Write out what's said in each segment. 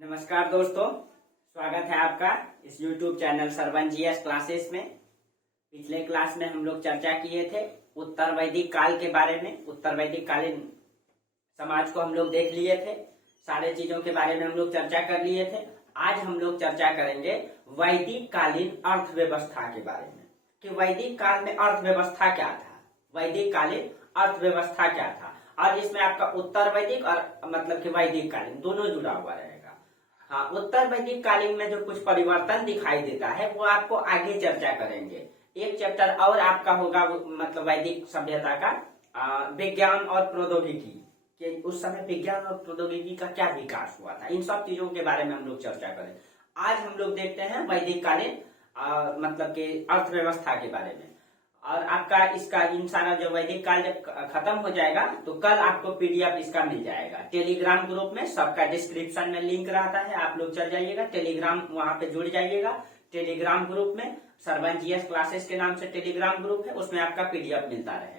नमस्कार दोस्तों, स्वागत है आपका इस YouTube channel Sarvan GS classes में। पिछले क्लास में हम लोग चर्चा किए थे उत्तर वैदिक काल के बारे में। उत्तर वैदिक कालीन समाज को हम लोग देख लिए थे, सारे चीजों के बारे में हम लोग चर्चा कर लिए थे। आज हम लोग चर्चा करेंगे वैदिक कालीन अर्थव्यवस्था के बारे में कि वैदिक काल में अर्थव्यवस्था क्या था, वैदिक कालीन अर्थव्यवस्था क्या था। और इसमें आपका उत्तर वैदिक और मतलब कि वैदिक कालीन दोनों जुड़ा हुआ रहेगा। हाँ, उत्तर वैदिक कालीन में जो कुछ परिवर्तन दिखाई देता है वो आपको आगे चर्चा करेंगे। एक चैप्टर और आपका होगा मतलब वैदिक सभ्यता का विज्ञान और प्रौद्योगिकी कि उस समय विज्ञान और प्रौद्योगिकी का क्या विकास हुआ था। इन सब चीजों के बारे में हम लोग चर्चा करें। आज हम लोग देखते हैं वैदिक कालीन मतलब कि अर्थव्यवस्था के बारे में। और आपका इसका इन सारा जो वैदिक काल जब खत्म हो जाएगा तो कल आपको पीडीएफ इसका मिल जाएगा टेलीग्राम ग्रुप में। सबका डिस्क्रिप्शन में लिंक रहता है, आप लोग चल जाइएगा टेलीग्राम, वहां पे जुड़ जाइएगा टेलीग्राम ग्रुप में। सरवन जीएस क्लासेस के नाम से टेलीग्राम ग्रुप है, उसमें आपका पीडीएफ मिलता रहेगा।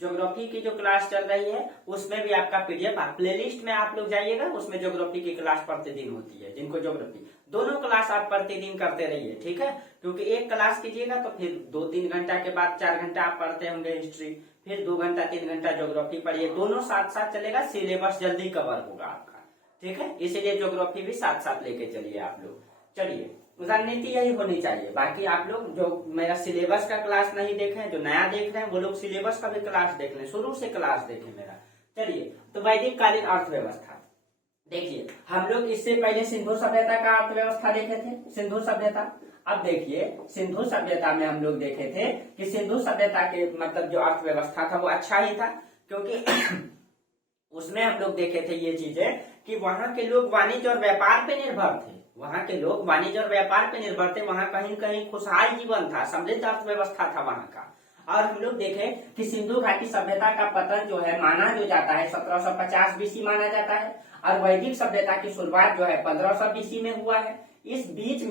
ज्योग्राफी की जो क्लास चल रही है उसमें भी आपका पीडीएफ, आप प्लेलिस्ट में आप लोग जाइएगा, उसमें ज्योग्राफी की क्लास प्रतिदिन होती है। जिनको ज्योग्राफी दोनों क्लास आप प्रतिदिन करते रहिए, ठीक है, क्योंकि एक क्लास कीजिएगा तो फिर 2-3 घंटा के बाद 4 घंटा आप पढ़ते होंगे हिस्ट्री, फिर 2 घंटा 3 घंटा ज्योग्राफी पढ़िए। दोनों साथ साथ चलेगा, सिलेबस जल्दी कवर होगा आपका, ठीक है। इसीलिए ज्योग्राफी भी साथ साथ लेके चलिए आप लोग। चलिए, रणनीति यही होनी चाहिए। बाकी आप लोग जो मेरा सिलेबस का क्लास नहीं देखे हैं, जो नया देख रहे हैं, वो लोग सिलेबस का भी क्लास देख लें, शुरू से क्लास देखें मेरा। चलिए, तो वैदिक कालीन अर्थव्यवस्था देखिए, हम लोग इससे पहले सिंधु सभ्यता का अर्थव्यवस्था देखे थे, सिंधु सभ्यता। अब देखिए, सिंधु सभ्यता में हम लोग देखे थे कि सिंधु सभ्यता के मतलब जो अर्थव्यवस्था था वो अच्छा ही था, क्योंकि उसमें हम लोग देखे थे ये चीजें कि वहां के लोग वाणिज्य और व्यापार पे निर्भर थे। वहां के लोग वाणिज्य और व्यापार पे निर्भर थे, वहां कहीं कहीं खुशहाल जीवन था, समृद्ध अर्थव्यवस्था था वहां का। और हम लोग देखें कि सिंधु घाटी सभ्यता का पतन जो है माना जो जाता है 1750 बीसी माना जाता है, और वैदिक सभ्यता की शुरुआत जो है 1500 बीसी में हुआ है। इस बीच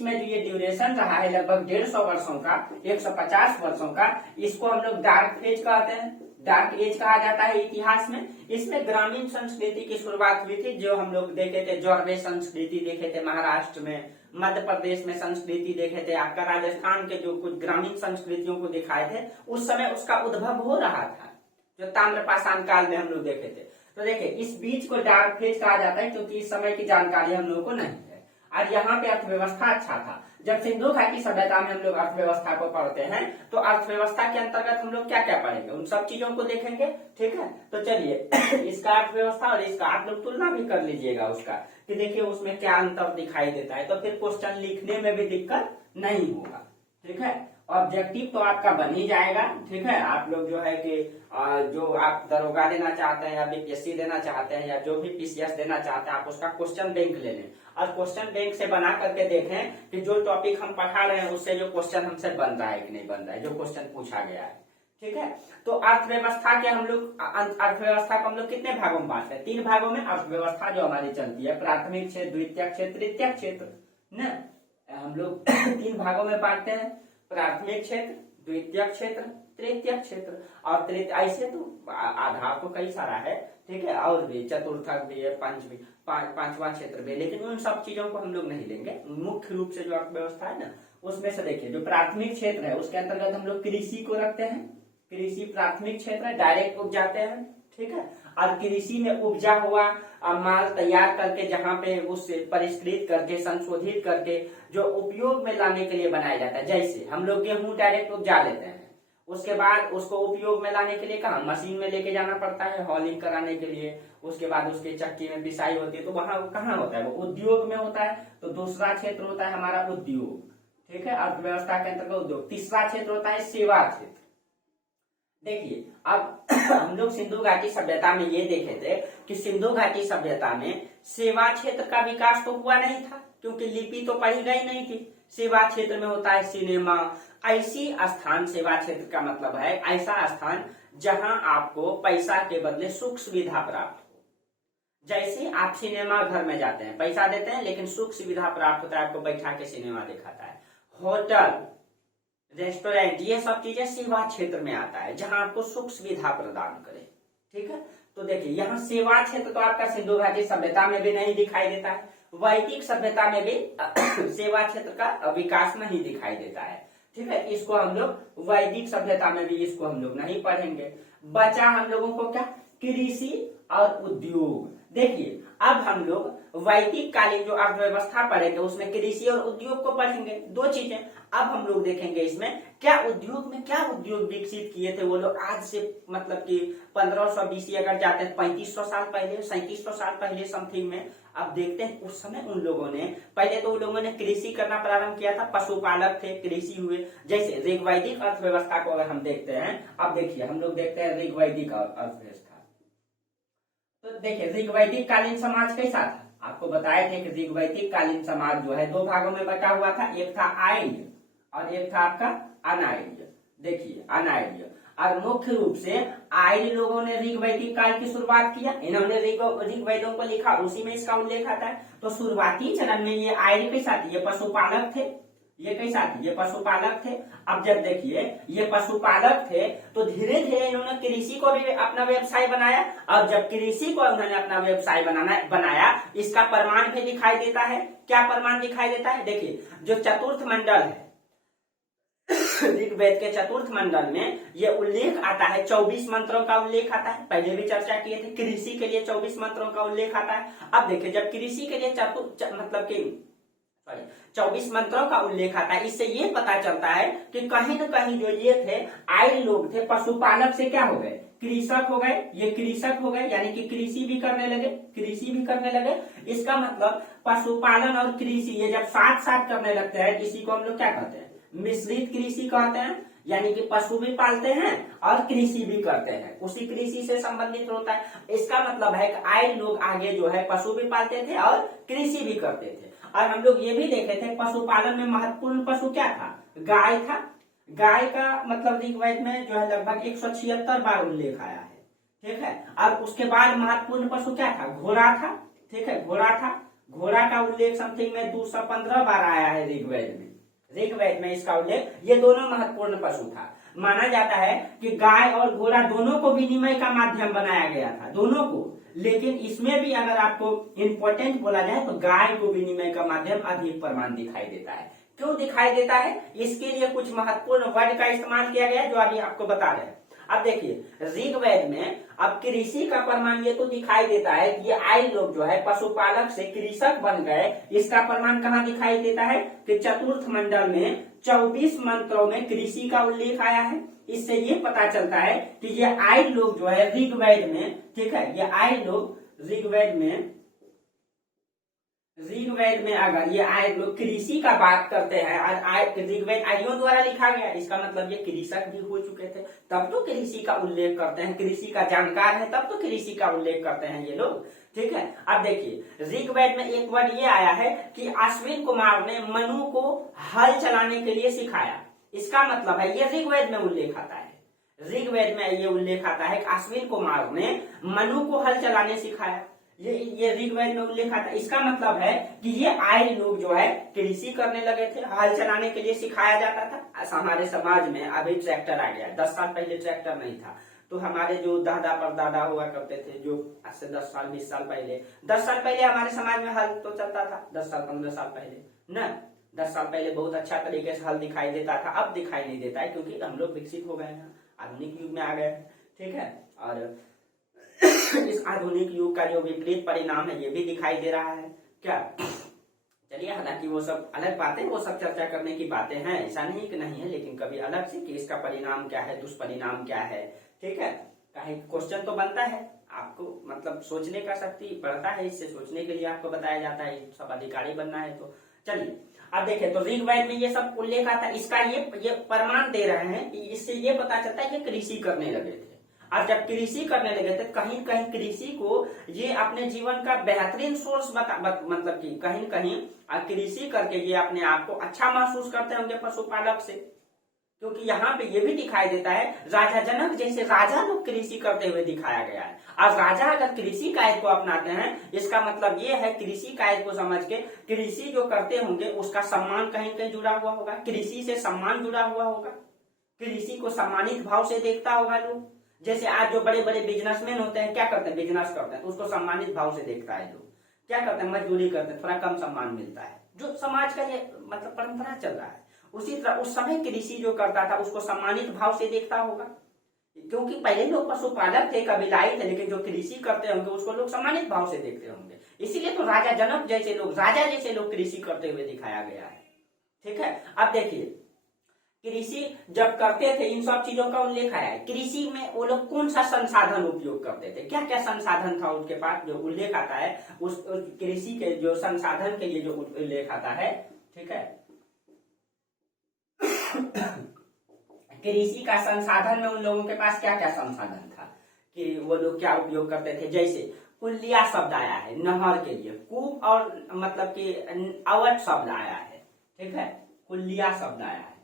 में जो ये ड्यूरेशन रहा है लगभग 150 वर्षों का, 150 वर्षों का, इसको हम लोग डार्क फेज कहते हैं, डार्क एज कहा जाता है इतिहास में। इसमें ग्रामीण संस्कृति की शुरुआत हुई थी, जो हम लोग देखे थे जौरवे संस्कृति देखे थे महाराष्ट्र में, मध्य प्रदेश में संस्कृति देखे थे, आपका राजस्थान के जो कुछ ग्रामीण संस्कृतियों को दिखाए थे, उस समय उसका उद्भव हो रहा था, जो ताम्रपाषाण काल में हम लोग देखे थे। तो देखिए, इस बीच को डार्क फेज कहा जाता है क्योंकि इस समय की जानकारी हम लोगों को नहीं है। और यहाँ पे अर्थव्यवस्था अच्छा था। जब सिंधु घाटी सभ्यता में हम लोग अर्थव्यवस्था को पढ़ते हैं तो अर्थव्यवस्था के अंतर्गत हम लोग क्या क्या पढ़ेंगे, उन सब चीजों को देखेंगे, ठीक है। तो चलिए इसका अर्थव्यवस्था और इसका आप लोग तुलना भी कर लीजिएगा उसका, कि देखिए उसमें क्या अंतर दिखाई देता है, तो फिर क्वेश्चन लिखने में भी दिक्कत नहीं होगा, ठीक है। ऑब्जेक्टिव तो आपका बन ही जाएगा, ठीक है। आप लोग जो है कि जो आप दरोगा देना चाहते हैं या बीपीएससी देना चाहते हैं या जो भी पीसीएस देना चाहते हैं, आप उसका क्वेश्चन बैंक ले लें और क्वेश्चन बैंक से बना करके देखें कि जो टॉपिक हम पढ़ा रहे हैं उससे जो क्वेश्चन हमसे बन रहा है कि नहीं बन रहा है, जो क्वेश्चन पूछा गया है, ठीक है। तो अर्थव्यवस्था के हम लोग अर्थव्यवस्था को हम लोग कितने भागों में बांटते हैं? 3 भागों में अर्थव्यवस्था जो हमारी चलती है, प्राथमिक क्षेत्र, द्वितीयक क्षेत्र, तृतीयक क्षेत्र न, हम लोग 3 भागों में बांटते हैं, प्राथमिक क्षेत्र, द्वितीयक क्षेत्र, तृतीयक क्षेत्र। और ऐसे तो आधार तो कई सारा है, ठीक है, और भी चतुर्थक भी है, पांचवा क्षेत्र भी, लेकिन उन सब चीजों को हम लोग नहीं लेंगे। मुख्य रूप से जो अर्थव्यवस्था है ना, उसमें से देखिए जो प्राथमिक क्षेत्र है उसके अंतर्गत हम लोग कृषि को रखते हैं। कृषि प्राथमिक क्षेत्र है, डायरेक्ट उपजाते हैं, ठीक है। और कृषि में उपजा हुआ माल तैयार करके जहां पे उससे परिष्कृत करके संशोधित करके जो उपयोग में लाने के लिए बनाया जाता है, जैसे हम लोग गेहूं डायरेक्ट उपजा लेते हैं, उसके बाद उसको उपयोग में लाने के लिए कहा मशीन में लेके जाना पड़ता है हॉलिंग कराने के लिए, उसके बाद उसके चक्की में पिसाई होती है, तो वहां कहाँ होता है, वो उद्योग में होता है। तो दूसरा क्षेत्र होता है हमारा उद्योग, ठीक है, अर्थव्यवस्था के अंतर्गत उद्योग। तीसरा क्षेत्र होता है सेवा क्षेत्र। देखिए, अब हम लोग सिंधु घाटी सभ्यता में ये देखे थे कि सिंधु घाटी सभ्यता में सेवा क्षेत्र का विकास तो हुआ नहीं था, क्योंकि लिपि तो पढ़ी गई नहीं थी। सेवा क्षेत्र में होता है सिनेमा, ऐसी स्थान, सेवा क्षेत्र का मतलब है ऐसा स्थान जहां आपको पैसा के बदले सुख सुविधा प्राप्त हो। जैसे आप सिनेमा घर में जाते हैं, पैसा देते हैं लेकिन सुख सुविधा प्राप्त होता है, आपको बैठा के सिनेमा दिखाता है। होटल, रेस्टोरेंट, ये सब चीजें सेवा क्षेत्र में आता है, जहां आपको सुख सुविधा प्रदान करे, ठीक है। तो देखिए यहाँ सेवा क्षेत्र तो आपका सिंधु घाटी सभ्यता में भी नहीं दिखाई देता है, वैदिक सभ्यता में भी सेवा क्षेत्र का विकास नहीं दिखाई देता है। ठीक है, इसको हम लोग वैदिक सभ्यता में भी इसको हम लोग नहीं पढ़ेंगे। बचा हम लोगों को क्या, कृषि और उद्योग। देखिए अब हम लोग वैदिक कालीन जो अर्थव्यवस्था पढ़ेंगे उसमें कृषि और उद्योग को पढ़ेंगे, दो चीजें। अब हम लोग देखेंगे इसमें क्या उद्योग में क्या उद्योग विकसित किए थे वो लोग आज से, मतलब कि 1500 BC अगर जाते हैं 3500 साल पहले, 3700 साल पहले समथिंग में। अब देखते हैं उस समय उन लोगों ने, पहले तो उन लोगों ने कृषि करना प्रारंभ किया था, पशुपालक थे, कृषि हुए। जैसे ऋग्वैदिक अर्थव्यवस्था को अगर हम देखते हैं, अब देखिए हम लोग देखते हैं ऋग्वैदिक अर्थव्यवस्था। तो देखिए ऋग्वैदिक कालीन समाज कैसा था, आपको बताए थे कि ऋग्वैदिक कालीन समाज जो है दो भागों में बटा हुआ था, एक था आर्य और एक था आपका अनार्य। देखिए अनार्य, और मुख्य रूप से आर्य लोगों ने ऋग्वैदिक काल की शुरुआत किया, इन्होंने ऋग्वेदों को लिखा, उसी में इसका उल्लेख आता है। तो शुरुआती चरण में ये आर्य के साथ ये पशुपालक थे, ये कैसा थे, ये पशुपालक थे। अब जब देखिए ये पशुपालक थे तो धीरे धीरे इन्होंने कृषि को भी अपना व्यवसाय बनाया। अब जब कृषि को उन्होंने अपना व्यवसाय बनाया, इसका प्रमाण भी दिखाई देता है। क्या प्रमाण दिखाई देता है, देखिए जो चतुर्थ मंडल है ऋग्वेद के चतुर्थ मंडल में ये उल्लेख आता है, 24 मंत्रों का उल्लेख आता है। पहले भी चर्चा किए थे, कृषि के लिए 24 मंत्रों का उल्लेख आता है। अब देखिए जब कृषि के लिए मतलब कि 24 मंत्रों का उल्लेख आता है, इससे ये पता चलता है कि कहीं न कहीं जो ये थे आर्य लोग थे, पशुपालक से क्या हो गए, कृषक हो गए। ये कृषक हो गए यानी कि कृषि भी करने लगे, कृषि भी करने लगे। इसका मतलब पशुपालन और कृषि ये जब साथ साथ करने लगते हैं, इसी को हम लोग क्या कहते हैं, मिश्रित कृषि कहते हैं। यानी कि पशु भी पालते हैं और कृषि भी करते हैं, उसी कृषि से संबंधित होता है। इसका मतलब है कि आर्य लोग आगे जो है पशु भी पालते थे और कृषि भी करते थे। और हम लोग ये भी देखे थे पशुपालन में महत्वपूर्ण पशु क्या था, गाय था। गाय का मतलब ऋग्वेद में जो है लगभग 176 बार उल्लेख आया है। ठीक है, और उसके बाद महत्वपूर्ण पशु क्या था, घोड़ा था। ठीक है, घोड़ा था, घोड़ा का उल्लेख समथिंग में 215 बार आया है ऋग्वेद में। ऋग्वेद में इसका उल्लेख, ये दोनों महत्वपूर्ण पशु था। माना जाता है कि गाय और घोड़ा दोनों को विनिमय का माध्यम बनाया गया था, दोनों को। लेकिन इसमें भी अगर आपको इंपॉर्टेंट बोला जाए तो गाय को विनिमय का माध्यम अधिक प्रमाण दिखाई देता है। क्यों दिखाई देता है, इसके लिए कुछ महत्वपूर्ण वर्ड का इस्तेमाल किया गया है जो अभी आपको बता रहे हैं। अब देखिए ऋग्वेद में अब कृषि का प्रमाण ये तो दिखाई देता है कि ये आर्य लोग जो है पशुपालक से कृषक बन गए। इसका प्रमाण कहाँ दिखाई देता है कि चतुर्थ मंडल में 24 मंत्रों में कृषि का उल्लेख आया है। इससे ये पता चलता है कि ये आर्य लोग जो है ऋग्वेद में, ठीक है, ये आर्य लोग ऋग्वेद में अगर ये आर्य लोग कृषि का बात करते हैं, ऋग्वेद आर्यों द्वारा लिखा गया, इसका मतलब ये कृषक भी हो चुके थे, तब तो कृषि का उल्लेख करते हैं, कृषि का जानकार है तब तो कृषि का उल्लेख करते हैं ये लोग। ठीक है, अब देखिए ऋग्वेद में एक वर्ड ये आया है कि अश्विन कुमार ने मनु को हल चलाने के लिए सिखाया। इसका मतलब है ये ऋग्वेद में उल्लेख आता है, ऋग्वेद में ये उल्लेख आता है कि अश्विन कुमार ने मनु को हल चलाने सिखाया। ये ऋग्वेद में उल्लेख आता है। इसका मतलब है कि ये आर्य लोग जो है कृषि करने लगे थे, हल चलाने के लिए सिखाया जाता था। हमारे समाज में अभी ट्रैक्टर आ गया, 10 साल पहले ट्रैक्टर नहीं था। तो हमारे जो दादा परदादा हुआ करते थे, जो आज से 10 साल 20 साल पहले, 10 साल पहले हमारे समाज में हल तो चलता था, 10 साल 15 साल पहले न, 10 साल पहले बहुत अच्छा तरीके से हल दिखाई देता था। अब दिखाई नहीं देता है क्योंकि हम लोग विकसित हो गए हैं, आधुनिक युग में आ गए हैं। ठीक है, और इस आधुनिक युग का जो विपरीत परिणाम है ये भी दिखाई दे रहा है। क्या, चलिए हालांकि वो सब अलग बातें, वो सब चर्चा करने की बातें हैं, ऐसा नहीं कि नहीं है, लेकिन कभी अलग से कि इसका परिणाम क्या है, दुष्परिणाम क्या है। ठीक है, कहीं क्वेश्चन तो बनता है, आपको मतलब सोचने का शक्ति बढ़ता है, इससे सोचने के लिए आपको बताया जाता है, सब अधिकारी बनना है तो। चलिए अब देखें तो ऋग्वेद में ये सब उल्लेख आता है, इसका ये प्रमाण दे रहे हैं कि इससे ये पता चलता है कि कृषि करने लगे थे। और जब कृषि करने लगे थे कहीं कहीं कृषि को ये अपने जीवन का बेहतरीन सोर्स मतलब कि कहीं कहीं कृषि करके ये अपने आप को अच्छा महसूस करते होंगे पशुपालक से। क्योंकि यहाँ पे ये भी दिखाई देता है राजा जनक जैसे राजा लोग कृषि करते हुए दिखाया गया है। आज राजा अगर कृषि कार्य को अपनाते हैं, इसका मतलब ये है कृषि कार्य को समझ के कृषि जो करते होंगे उसका सम्मान कहीं कहीं जुड़ा हुआ होगा, कृषि से सम्मान जुड़ा हुआ होगा, कृषि को सम्मानित भाव से देखता होगा लोग। जैसे आज जो बड़े बड़े बिजनेसमैन होते हैं क्या करते हैं, बिजनेस करते हैं तो उसको सम्मानित भाव से देखता है लोग। क्या करते हैं, मजदूरी करते हैं, थोड़ा कम सम्मान मिलता है, जो समाज का ये मतलब परंपरा चल रहा है। उसी तरह उस समय कृषि जो करता था उसको सम्मानित भाव से देखता होगा, क्योंकि पहले लोग पशुपालक थे, कबीलाई थे, लेकिन जो कृषि करते होंगे उसको लोग सम्मानित भाव से देखते होंगे। इसीलिए तो राजा जनक जैसे लोग, राजा जैसे लोग कृषि करते हुए दिखाया गया है। ठीक है, अब देखिए कृषि जब करते थे इन सब चीजों का उल्लेख आया है। कृषि में वो लोग कौन सा संसाधन उपयोग करते थे, क्या क्या संसाधन था उनके पास, जो उल्लेख आता है उस कृषि के जो संसाधन के लिए जो उल्लेख आता है। ठीक है, कृषि का संसाधन में उन लोगों के पास क्या क्या संसाधन था कि वो लोग क्या उपयोग करते थे। जैसे कुलिया शब्द आया है नहर के लिए, कूप और मतलब कि अवट शब्द आया है। ठीक है, कुलिया शब्द आया है,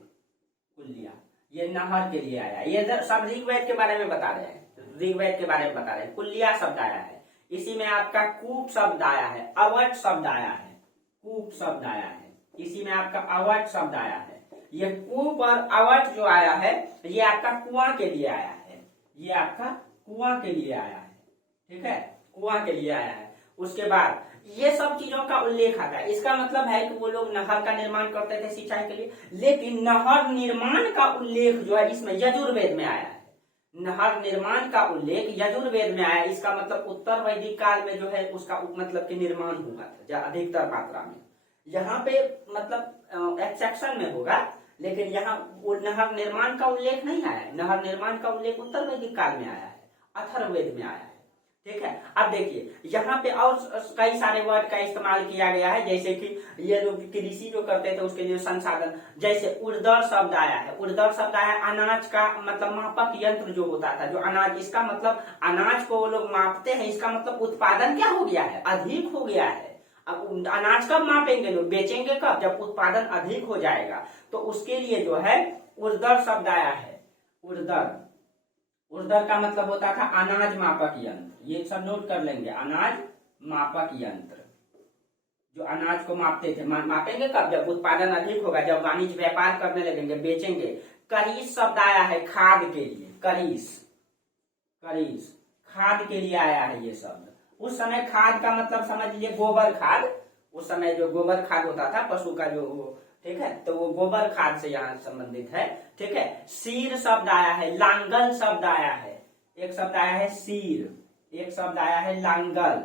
कुलिया ये नहर के लिए आया है। ये सब ऋग्वेद के बारे में बता रहे हैं, ऋग्वेद के बारे में बता रहे हैं। कुलिया शब्द आया है, इसी में आपका कूप शब्द आया है, अवट शब्द आया है, कूप शब्द आया है, इसी में आपका अवट शब्द आया है। ये कूप और अवट जो आया है ये आपका कुआं के लिए आया है, ये आपका कुआं के लिए आया है। ठीक है, कुआं के लिए आया है। उसके बाद ये सब चीजों का उल्लेख आता है। इसका मतलब है कि वो लोग नहर का निर्माण करते थे सिंचाई के लिए, लेकिन नहर निर्माण का उल्लेख जो है इसमें यजुर्वेद में आया है। नहर निर्माण का उल्लेख यजुर्वेद में आया है। इसका मतलब उत्तर वैदिक काल में जो है उसका मतलब कि निर्माण हुआ था अधिकतर मात्रा में। यहाँ पे मतलब एक्सेप्शन में होगा, लेकिन यहाँ नहर निर्माण का उल्लेख नहीं आया है। नहर निर्माण का उल्लेख उत्तर वैदिक काल में आया है, अथर्ववेद में आया है। ठीक है, अब देखिए यहाँ पे और कई सारे वर्ड का इस्तेमाल किया गया है, जैसे कि ये लोग कृषि जो करते थे उसके लिए संसाधन, जैसे उर्दर शब्द आया है। उर्दर शब्द आया है अनाज का मतलब मापक यंत्र जो होता था, जो अनाज, इसका मतलब अनाज को वो लोग मापते हैं, इसका मतलब उत्पादन क्या हो गया है, अधिक हो गया है। अब अनाज कब मापेंगे लोग, बेचेंगे कब, जब उत्पादन अधिक हो जाएगा। तो उसके लिए जो है उर्दर शब्द आया है। उर्दर, उर्दर का मतलब होता था अनाज मापक यंत्र। ये सब नोट कर लेंगे, अनाज मापक यंत्र, जो अनाज को मापते थे। मापेंगे कब, जब उत्पादन अधिक होगा, जब वाणिज्य व्यापार करने लगेंगे, बेचेंगे। करीस शब्द आया है खाद के लिए, करीस, करीस खाद के लिए आया है ये शब्द। उस समय खाद का मतलब समझ लीजिए गोबर खाद, उस समय जो गोबर खाद होता था पशु का जो, ठीक है, तो वो गोबर खाद से यहाँ संबंधित है। ठीक है, सीर शब्द आया है, लांगल शब्द आया है, एक शब्द आया है सीर, एक शब्द आया है लांगल,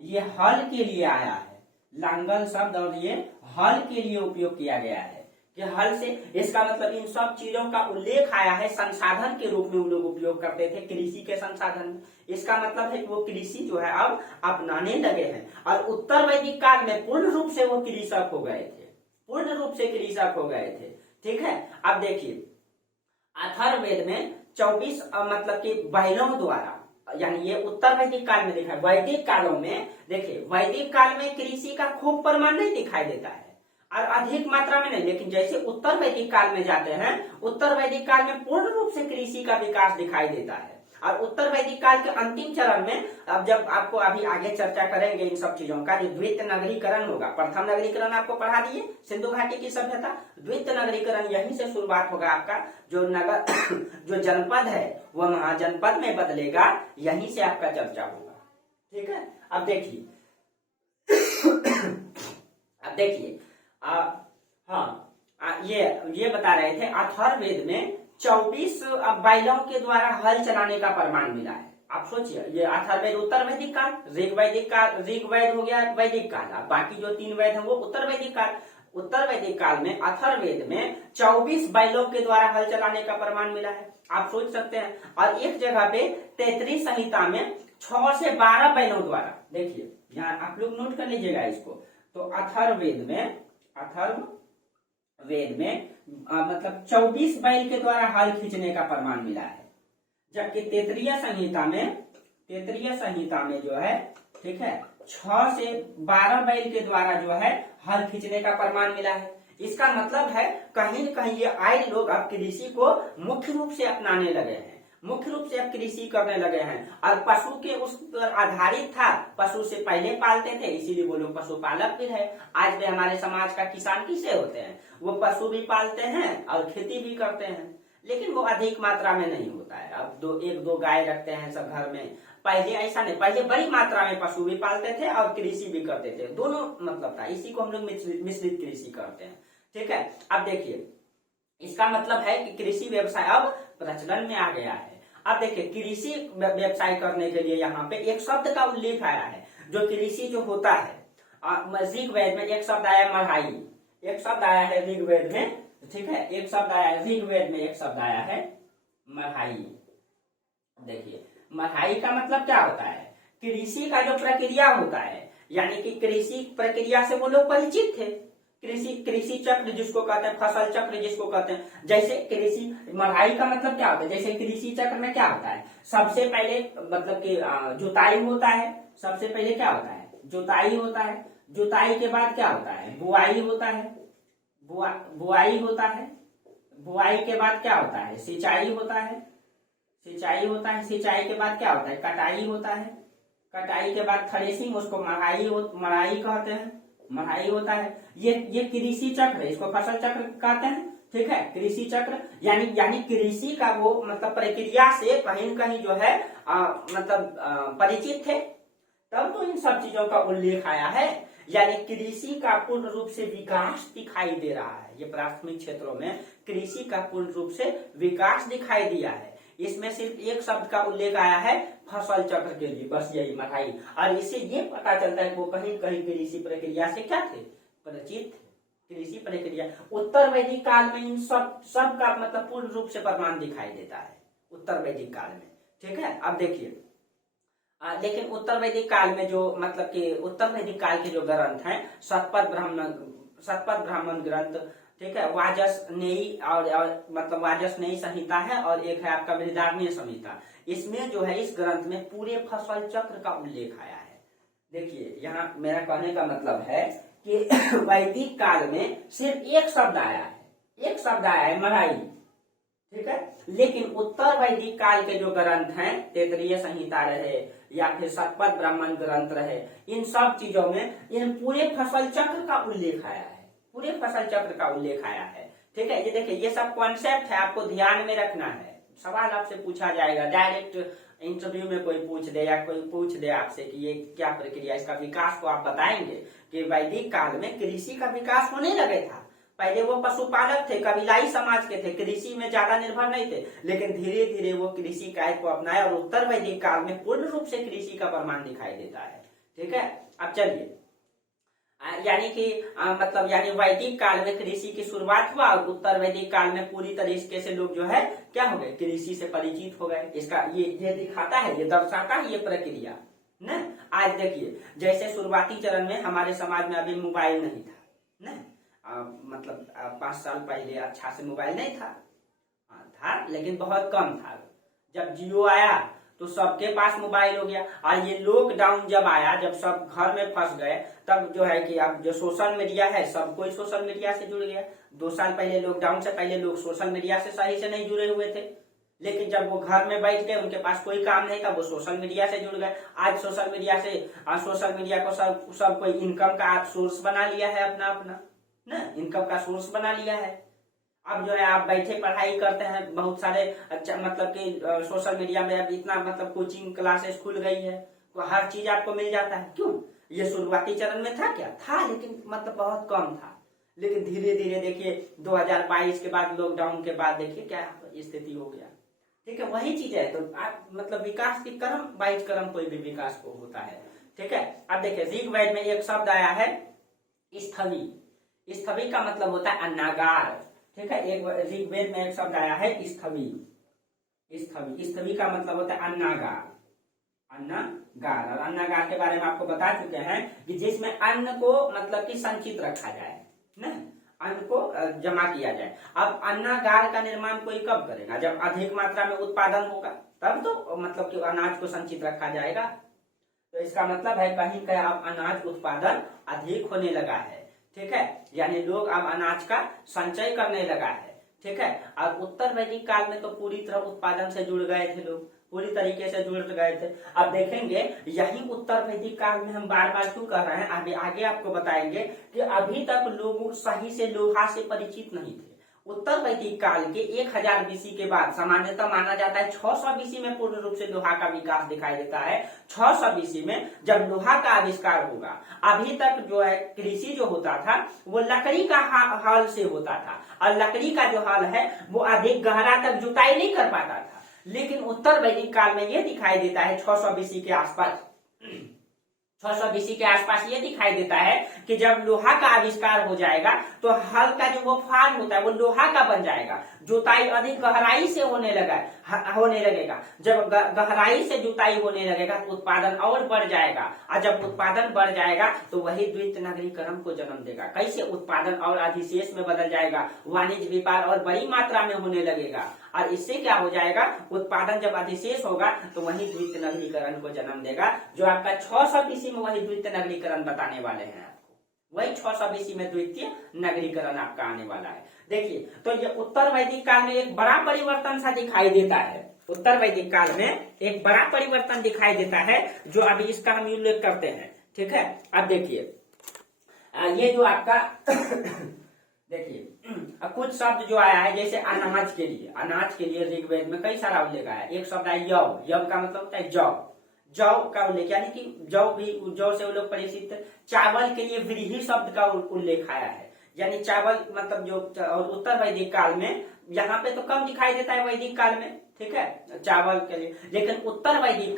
ये हल के लिए आया है। लांगल शब्द और ये हल के लिए उपयोग किया गया है कि हल से, इसका मतलब इन सब चीजों का उल्लेख आया है संसाधन के रूप में वो लोग उपयोग करते थे कृषि के संसाधन। इसका मतलब है कि वो कृषि जो है अब अपनाने लगे हैं, और उत्तर वैदिक काल में पूर्ण रूप से वो कृषक हो गए थे, पूर्ण रूप से कृषक हो गए थे। ठीक है, अब देखिए अथर्ववेद में 24 मतलब कि बैलों द्वारा, यानी ये उत्तर वैदिक काल में देखा है। वैदिक कालों में देखिए, वैदिक काल में कृषि का खूब प्रमाण नहीं दिखाई देता है और अधिक मात्रा में नहीं, लेकिन जैसे उत्तर वैदिक काल में जाते हैं, उत्तर वैदिक काल में पूर्ण रूप से कृषि का विकास दिखाई देता है। और उत्तर वैदिक काल के अंतिम चरण में, अब जब आपको अभी आगे चर्चा करेंगे इन सब चीजों का, जो द्वितीय नगरीकरण होगा। प्रथम नगरीकरण आपको पढ़ा दिए, सिंधु घाटी की सभ्यता। द्वितीय नगरीकरण यहीं से शुरुआत होगा आपका, जो नगर जो जनपद है वह महाजनपद में बदलेगा, यहीं से आपका चर्चा होगा। ठीक है, अब देखिए अब देखिए ये बता रहे थे अथर्ववेद में 24 बैलों के द्वारा हल चलाने का प्रमाण मिला है। आप सोचिए, ये अथर्ववेद उत्तर वैदिक काल, ऋग्वैदिक काल, ऋग्वेद हो गया वैदिक काल, बाकी जो 3 वेद हैं वो उत्तर वैदिक काल। उत्तर वैदिक काल में अथर्ववेद में 24 बैलों के द्वारा हल चलाने का प्रमाण मिला है, आप सोच सकते हैं। और एक जगह पे तैतृय संहिता में 6 से 12 बैलों द्वारा, देखिए यहाँ आप लोग नोट कर लीजिएगा इसको। तो अथर्ववेद में मतलब 24 बैल के द्वारा हल खींचने का प्रमाण मिला है, जबकि तैतृय संहिता में जो है, ठीक है, 6 से 12 बैल के द्वारा जो है हल खींचने का प्रमाण मिला है। इसका मतलब है कहीं न कहीं ये आर्य लोग अब कृषि को मुख्य रूप से अपनाने लगे हैं, मुख्य रूप से अब कृषि करने लगे हैं। और पशु के उस पर आधारित था, पशु से पहले पालते थे, इसीलिए वो लोग पशुपालक भी है। आज भी हमारे समाज का किसान किसे होते हैं, वो पशु भी पालते हैं और खेती भी करते हैं। लेकिन वो अधिक मात्रा में नहीं होता है। अब एक दो गाय रखते हैं सब घर में, पहले ऐसा नहीं, पहले बड़ी मात्रा में पशु भी पालते थे और कृषि भी करते थे, दोनों मतलब था। इसी को हम लोग मिश्रित कृषि करते हैं। ठीक है, अब देखिए इसका मतलब है कि कृषि व्यवसाय अब प्रचलन में आ गया है। अब देखिए कृषि व्यवसाय करने के लिए यहाँ पे एक शब्द का उल्लेख आया है, जो कृषि जो होता है ऋग्वेद में एक शब्द आया मढ़ाई, एक शब्द आया है ऋग्वेद में। ठीक है, एक शब्द आया है ऋग्वेद में, एक शब्द आया है मढ़ाई। देखिए मढ़ाई का मतलब क्या होता है, कृषि का जो प्रक्रिया होता है, यानी कि कृषि प्रक्रिया से वो लोग परिचित थे। कृषि चक्र जिसको कहते हैं, फसल चक्र जिसको कहते हैं। जैसे कृषि मढ़ाई का मतलब क्या होता है, जैसे कृषि चक्र में क्या होता है, सबसे पहले मतलब कि जुताई होता है। सबसे पहले क्या होता है, जुताई होता है। जुताई के बाद क्या होता है, बुआई होता है। बुआई होता है। बुआई के बाद क्या होता है, सिंचाई होता है। सिंचाई होता है। सिंचाई के बाद क्या होता है, कटाई होता है। कटाई के बाद थ्रेसिंग, उसको मढ़ाई कहते हैं, मढ़ाई होता है। ये कृषि चक्र है, इसको फसल चक्र कहते हैं। ठीक है, कृषि चक्र यानी कृषि का वो मतलब प्रक्रिया से कहीं न कहीं जो है मतलब परिचित थे, तब तो इन सब चीजों का उल्लेख आया है। यानी कृषि का पूर्ण रूप से विकास दिखाई दे रहा है। ये प्राथमिक क्षेत्रों में कृषि का पूर्ण रूप से विकास दिखाई दिया है। इसमें सिर्फ एक शब्द का उल्लेख आया है फसल चक्र के लिए, बस यही मढ़ाई। और इससे ये पता चलता है कि वो कहीं कहीं कृषि प्रक्रिया से क्या थे, परिचित थे। कृषि प्रक्रिया उत्तर वैदिक काल में इन सब का मतलब पूर्ण रूप से प्रमाण दिखाई देता है उत्तर वैदिक काल में। ठीक है, अब देखिए लेकिन उत्तर वैदिक काल में जो मतलब कि उत्तर वैदिक काल के जो ग्रंथ हैं, शतपथ ब्राह्मण ग्रंथ, ठीक है, वाजसनेयी और मतलब वाजसनेयी संहिता है, और एक है आपका बृहदारण्यक संहिता। इसमें जो है इस ग्रंथ में पूरे फसल चक्र का उल्लेख आया है। देखिए यहाँ मेरा कहने का मतलब है कि वैदिक काल में सिर्फ एक शब्द आया है, एक शब्द आया है मढ़ाई। ठीक है, लेकिन उत्तर वैदिक काल के जो ग्रंथ हैं, तैत्तिरीय संहिता रहे या फिर शतपथ ब्राह्मण ग्रंथ रहे, इन सब चीजों में इन पूरे फसल चक्र का उल्लेख आया है, पूरे फसल चक्र का उल्लेख आया है। ठीक है, ये देखिए ये सब कॉन्सेप्ट है, आपको ध्यान में रखना है। सवाल आपसे पूछा जाएगा, डायरेक्ट इंटरव्यू में कोई पूछ दे या कोई पूछ दे आपसे कि ये क्या प्रक्रिया, इसका विकास को आप बताएंगे कि वैदिक काल में कृषि का विकास होने लगे था। पहले वो पशुपालक थे, कबीलाई समाज के थे, कृषि में ज्यादा निर्भर नहीं थे, लेकिन धीरे धीरे वो कृषि कार्य को अपनाया और उत्तर वैदिक काल में पूर्ण रूप से कृषि का प्रमाण दिखाई देता है। ठीक है, अब चलिए यानी कि मतलब यानी वैदिक काल में कृषि की शुरुआत हुआ और उत्तर वैदिक काल में पूरी तरीके से लोग जो है क्या हो गए, कृषि से परिचित हो गए। इसका ये दिखाता है, ये दर्शाता है ये प्रक्रिया न। आज देखिए जैसे शुरुआती चरण में हमारे समाज में अभी मोबाइल नहीं था न, मतलब 5 साल पहले अच्छा से मोबाइल नहीं था, था लेकिन बहुत कम था। जब जियो आया तो सबके पास मोबाइल हो गया, और ये लॉकडाउन जब आया, जब सब घर में फंस गए, तब जो है कि अब जो सोशल मीडिया है, सब कोई सोशल मीडिया से जुड़ गया। 2 साल पहले लॉकडाउन से पहले लोग सोशल मीडिया से सही से नहीं जुड़े हुए थे, लेकिन जब वो घर में बैठ गए, उनके पास कोई काम नहीं था, वो सोशल मीडिया से जुड़ गए। आज सोशल मीडिया को सब कोई इनकम का सोर्स बना लिया है, अपना ना इनकम का सोर्स बना लिया है। अब जो है आप बैठे पढ़ाई करते हैं, बहुत सारे अच्छा मतलब कि सोशल मीडिया में अब इतना मतलब कोचिंग क्लासेस खुल गई है, तो हर चीज आपको मिल जाता है। क्यों, ये शुरुआती चरण में था क्या, था लेकिन मतलब बहुत कम था। लेकिन धीरे धीरे देखिए 2022 के बाद, लॉकडाउन के बाद देखिए क्या स्थिति हो गया। ठीक है, वही चीज है। तो आप मतलब विकास की क्रम वाइज क्रम कोई भी विकास को होता है। ठीक है, अब देखिए ऋग्वेद में एक शब्द आया है स्थवी। स्थवी का मतलब होता है अन्नागार। ठीक है, एक ऋग्वेद में एक शब्द आया है स्थवी। स्थवी का मतलब होता है अन्नागार। और अन्नागार के बारे में आपको बता चुके हैं कि जिसमें अन्न को मतलब कि संचित रखा जाए ना, अन्न को जमा किया जाए। अब अन्नागार का निर्माण कोई कब करेगा, जब अधिक मात्रा में उत्पादन होगा, तब तो मतलब कि अनाज को संचित रखा जाएगा। तो इसका मतलब है कहीं कहीं अब अनाज उत्पादन अधिक होने लगा है। ठीक है, यानी लोग अब अनाज का संचय करने लगा है। ठीक है, और उत्तर वैदिक काल में तो पूरी तरह उत्पादन से जुड़ गए थे लोग, पूरी तरीके से जुड़ गए थे। अब देखेंगे यही उत्तर वैदिक काल में हम बार बार क्यों कर रहे हैं, आगे आपको बताएंगे कि अभी तक लोग सही से लोहा से परिचित नहीं थे। उत्तर वैदिक काल के 1000 बीसी के बाद सामान्यतः माना जाता है 600 बीसी में पूर्ण रूप से लोहा का विकास दिखाई देता है। 600 बीसी में जब लोहा का आविष्कार होगा। अभी तक जो है कृषि जो होता था वो लकड़ी का हल से होता था, और लकड़ी का जो हल है वो अधिक गहरा तक जुताई नहीं कर पाता था। लेकिन उत्तर वैदिक काल में ये दिखाई देता है 600 बीसी के आसपास 600 बीसी के आसपास ये दिखाई देता है कि जब लोहा का आविष्कार हो जाएगा तो हल का जो वो फार्म होता है वो लोहा का बन जाएगा, जुताई अधिक गहराई से होने लगेगा। जब गहराई से जुताई होने लगेगा तो उत्पादन और बढ़ जाएगा, और जब उत्पादन बढ़ जाएगा तो वही द्वितीय नगरीकरण को जन्म देगा। कैसे? उत्पादन और अधिशेष में बदल जाएगा, वाणिज्य व्यापार और बड़ी मात्रा में होने लगेगा, और इससे क्या हो जाएगा, उत्पादन जब अधिशेष होगा तो वही द्वितीय नगरीकरण को जन्म देगा, जो आपका 600 बीसी में वही द्वितीय नगरीकरण बताने वाले हैं आपको। वही 600 बीसी में द्वितीय नगरीकरण आपका आने वाला है। देखिए, तो ये उत्तर वैदिक काल में एक बड़ा परिवर्तन सा दिखाई देता है। उत्तर वैदिक काल में एक बड़ा परिवर्तन दिखाई देता है, जो अभी इसका हम उल्लेख करते हैं। ठीक है, अब देखिए ये जो आपका देखिए कुछ शब्द जो आया है, जैसे अनाज के लिए ऋग्वेद में कई सारा उल्लेख आया है। एक शब्द है यव, यव का मतलब होता है जौ, जौ का उल्लेख, यानी कि जौ से वो लोग परिचित। चावल के लिए व्रीहि शब्द का उल्लेख आया है, यानी चावल मतलब जो, और उत्तर वैदिक काल में यहाँ पे तो कम दिखाई देता है वैदिक काल में, ठीक है, चावल के लिए। लेकिन उत्तर वैदिक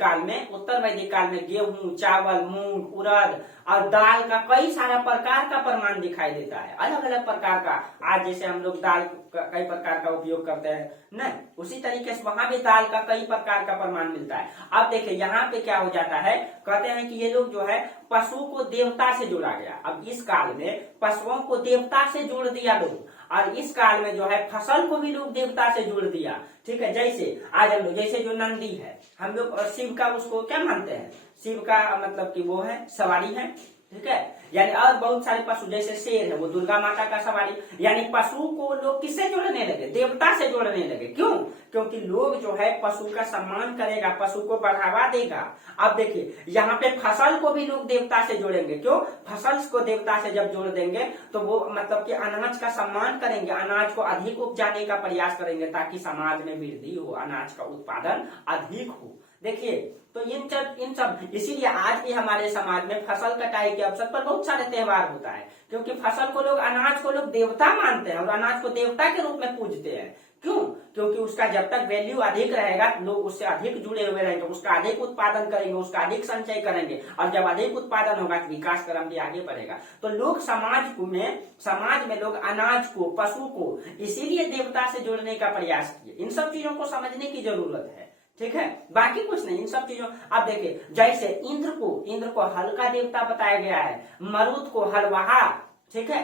काल में गेहूं, चावल, मूंग, उड़द और दाल का कई सारा प्रकार का प्रमाण दिखाई देता है, अलग अलग प्रकार का। आज जैसे हम लोग दाल कई प्रकार का उपयोग करते हैं न, उसी तरीके से वहां भी दाल का कई प्रकार का प्रमाण मिलता है। अब देखिए यहाँ पे क्या हो जाता है, कहते हैं कि ये लोग जो है पशु को देवता से जोड़ा गया। अब इस काल में पशुओं को देवता से जोड़ दिया लोग, और इस काल में जो है फसल को भी लोग देवता से जोड़ दिया। ठीक है, जैसे आज हम लोग, जैसे जो नंदी है, हम लोग शिव का उसको क्या मानते हैं, शिव का मतलब कि वो है सवारी है। ठीक है, यानी और बहुत सारे पशु, जैसे शेर है वो दुर्गा माता का सवारी। यानी पशु को लोग किससे जोड़ने लगे, देवता से जोड़ने लगे। क्यों? क्योंकि लोग जो है पशु का सम्मान करेगा, पशु को बढ़ावा देगा। अब देखिए यहाँ पे फसल को भी लोग देवता से जोड़ेंगे। क्यों? फसल को देवता से जब जोड़ देंगे तो वो मतलब कि अनाज का सम्मान करेंगे, अनाज को अधिक उपजाने का प्रयास करेंगे, ताकि समाज में वृद्धि हो, अनाज का उत्पादन अधिक हो। देखिए, तो इन सब इसीलिए आज भी हमारे समाज में फसल कटाई के अवसर पर बहुत सारे त्योहार होता है, क्योंकि फसल को लोग, अनाज को लोग देवता मानते हैं और अनाज को देवता के रूप में पूजते हैं। क्यों? क्योंकि उसका जब तक वैल्यू अधिक रहेगा लोग उससे अधिक जुड़े हुए रहेंगे, उसका अधिक उत्पादन करेंगे, उसका अधिक संचय करेंगे, और जब अधिक उत्पादन होगा तो विकास क्रम भी आगे बढ़ेगा। तो लोग समाज में लोग अनाज को, पशु को इसीलिए देवता से जोड़ने का प्रयास किए। इन सब चीजों को समझने की जरूरत है। ठीक है, बाकी कुछ नहीं, इन सब चीजों। अब देखिए, जैसे इंद्र को हल का देवता बताया गया है, मरुत को हलवाहा। ठीक है,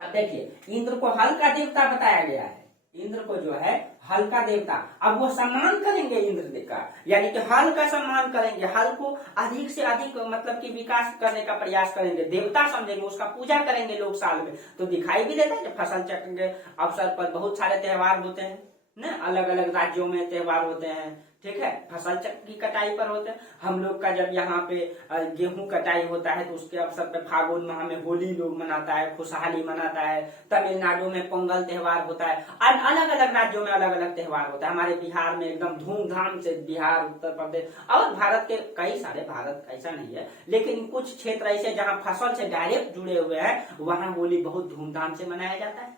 अब देखिए इंद्र को हल का देवता बताया गया है, इंद्र को जो है हल का देवता। अब वो सम्मान करेंगे इंद्र का, यानी कि हल का सम्मान करेंगे, हल को अधिक से अधिक मतलब कि विकास करने का प्रयास करेंगे, देवता समझेंगे, उसका पूजा करेंगे लोग साल में। तो दिखाई भी देता है कि फसल चक्र के अवसर पर बहुत सारे त्योहार होते हैं ना, अलग अलग राज्यों में त्योहार होते हैं। ठीक है, फसल चक्र की कटाई पर होते हैं। हम लोग का जब यहाँ पे गेहूं कटाई होता है तो उसके अवसर पे फागुन माह में होली लोग मनाता है, खुशहाली मनाता है। तमिलनाडु में पोंगल त्योहार होता है, अलग अलग राज्यों में अलग अलग त्योहार होता है। हमारे बिहार में एकदम धूमधाम से, बिहार, उत्तर प्रदेश और भारत के कई सारे, भारत ऐसा नहीं है लेकिन कुछ क्षेत्र ऐसे जहाँ फसल से डायरेक्ट जुड़े हुए हैं, वहाँ होली बहुत धूमधाम से मनाया जाता है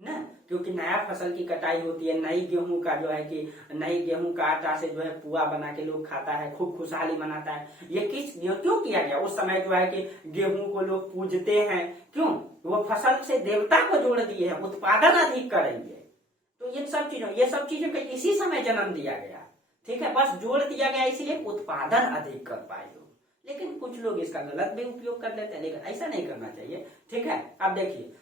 ना, क्योंकि नया फसल की कटाई होती है, नई गेहूं का जो है कि नई गेहूं का आटा से जो है पुआ बना के लोग खाता है, खूब खुशहाली मनाता है। ये क्यों किया गया? उस समय जो है कि गेहूं को लोग पूजते हैं। क्यों? वो फसल से देवता को जोड़ दिए हैं, उत्पादन अधिक करेंगे। तो ये सब चीजों का इसी समय जन्म दिया गया। ठीक है, बस जोड़ दिया गया इसलिए उत्पादन अधिक कर पाए लोग। लेकिन कुछ लोग इसका गलत भी उपयोग कर लेते हैं, लेकिन ऐसा नहीं करना चाहिए। ठीक है, अब देखिए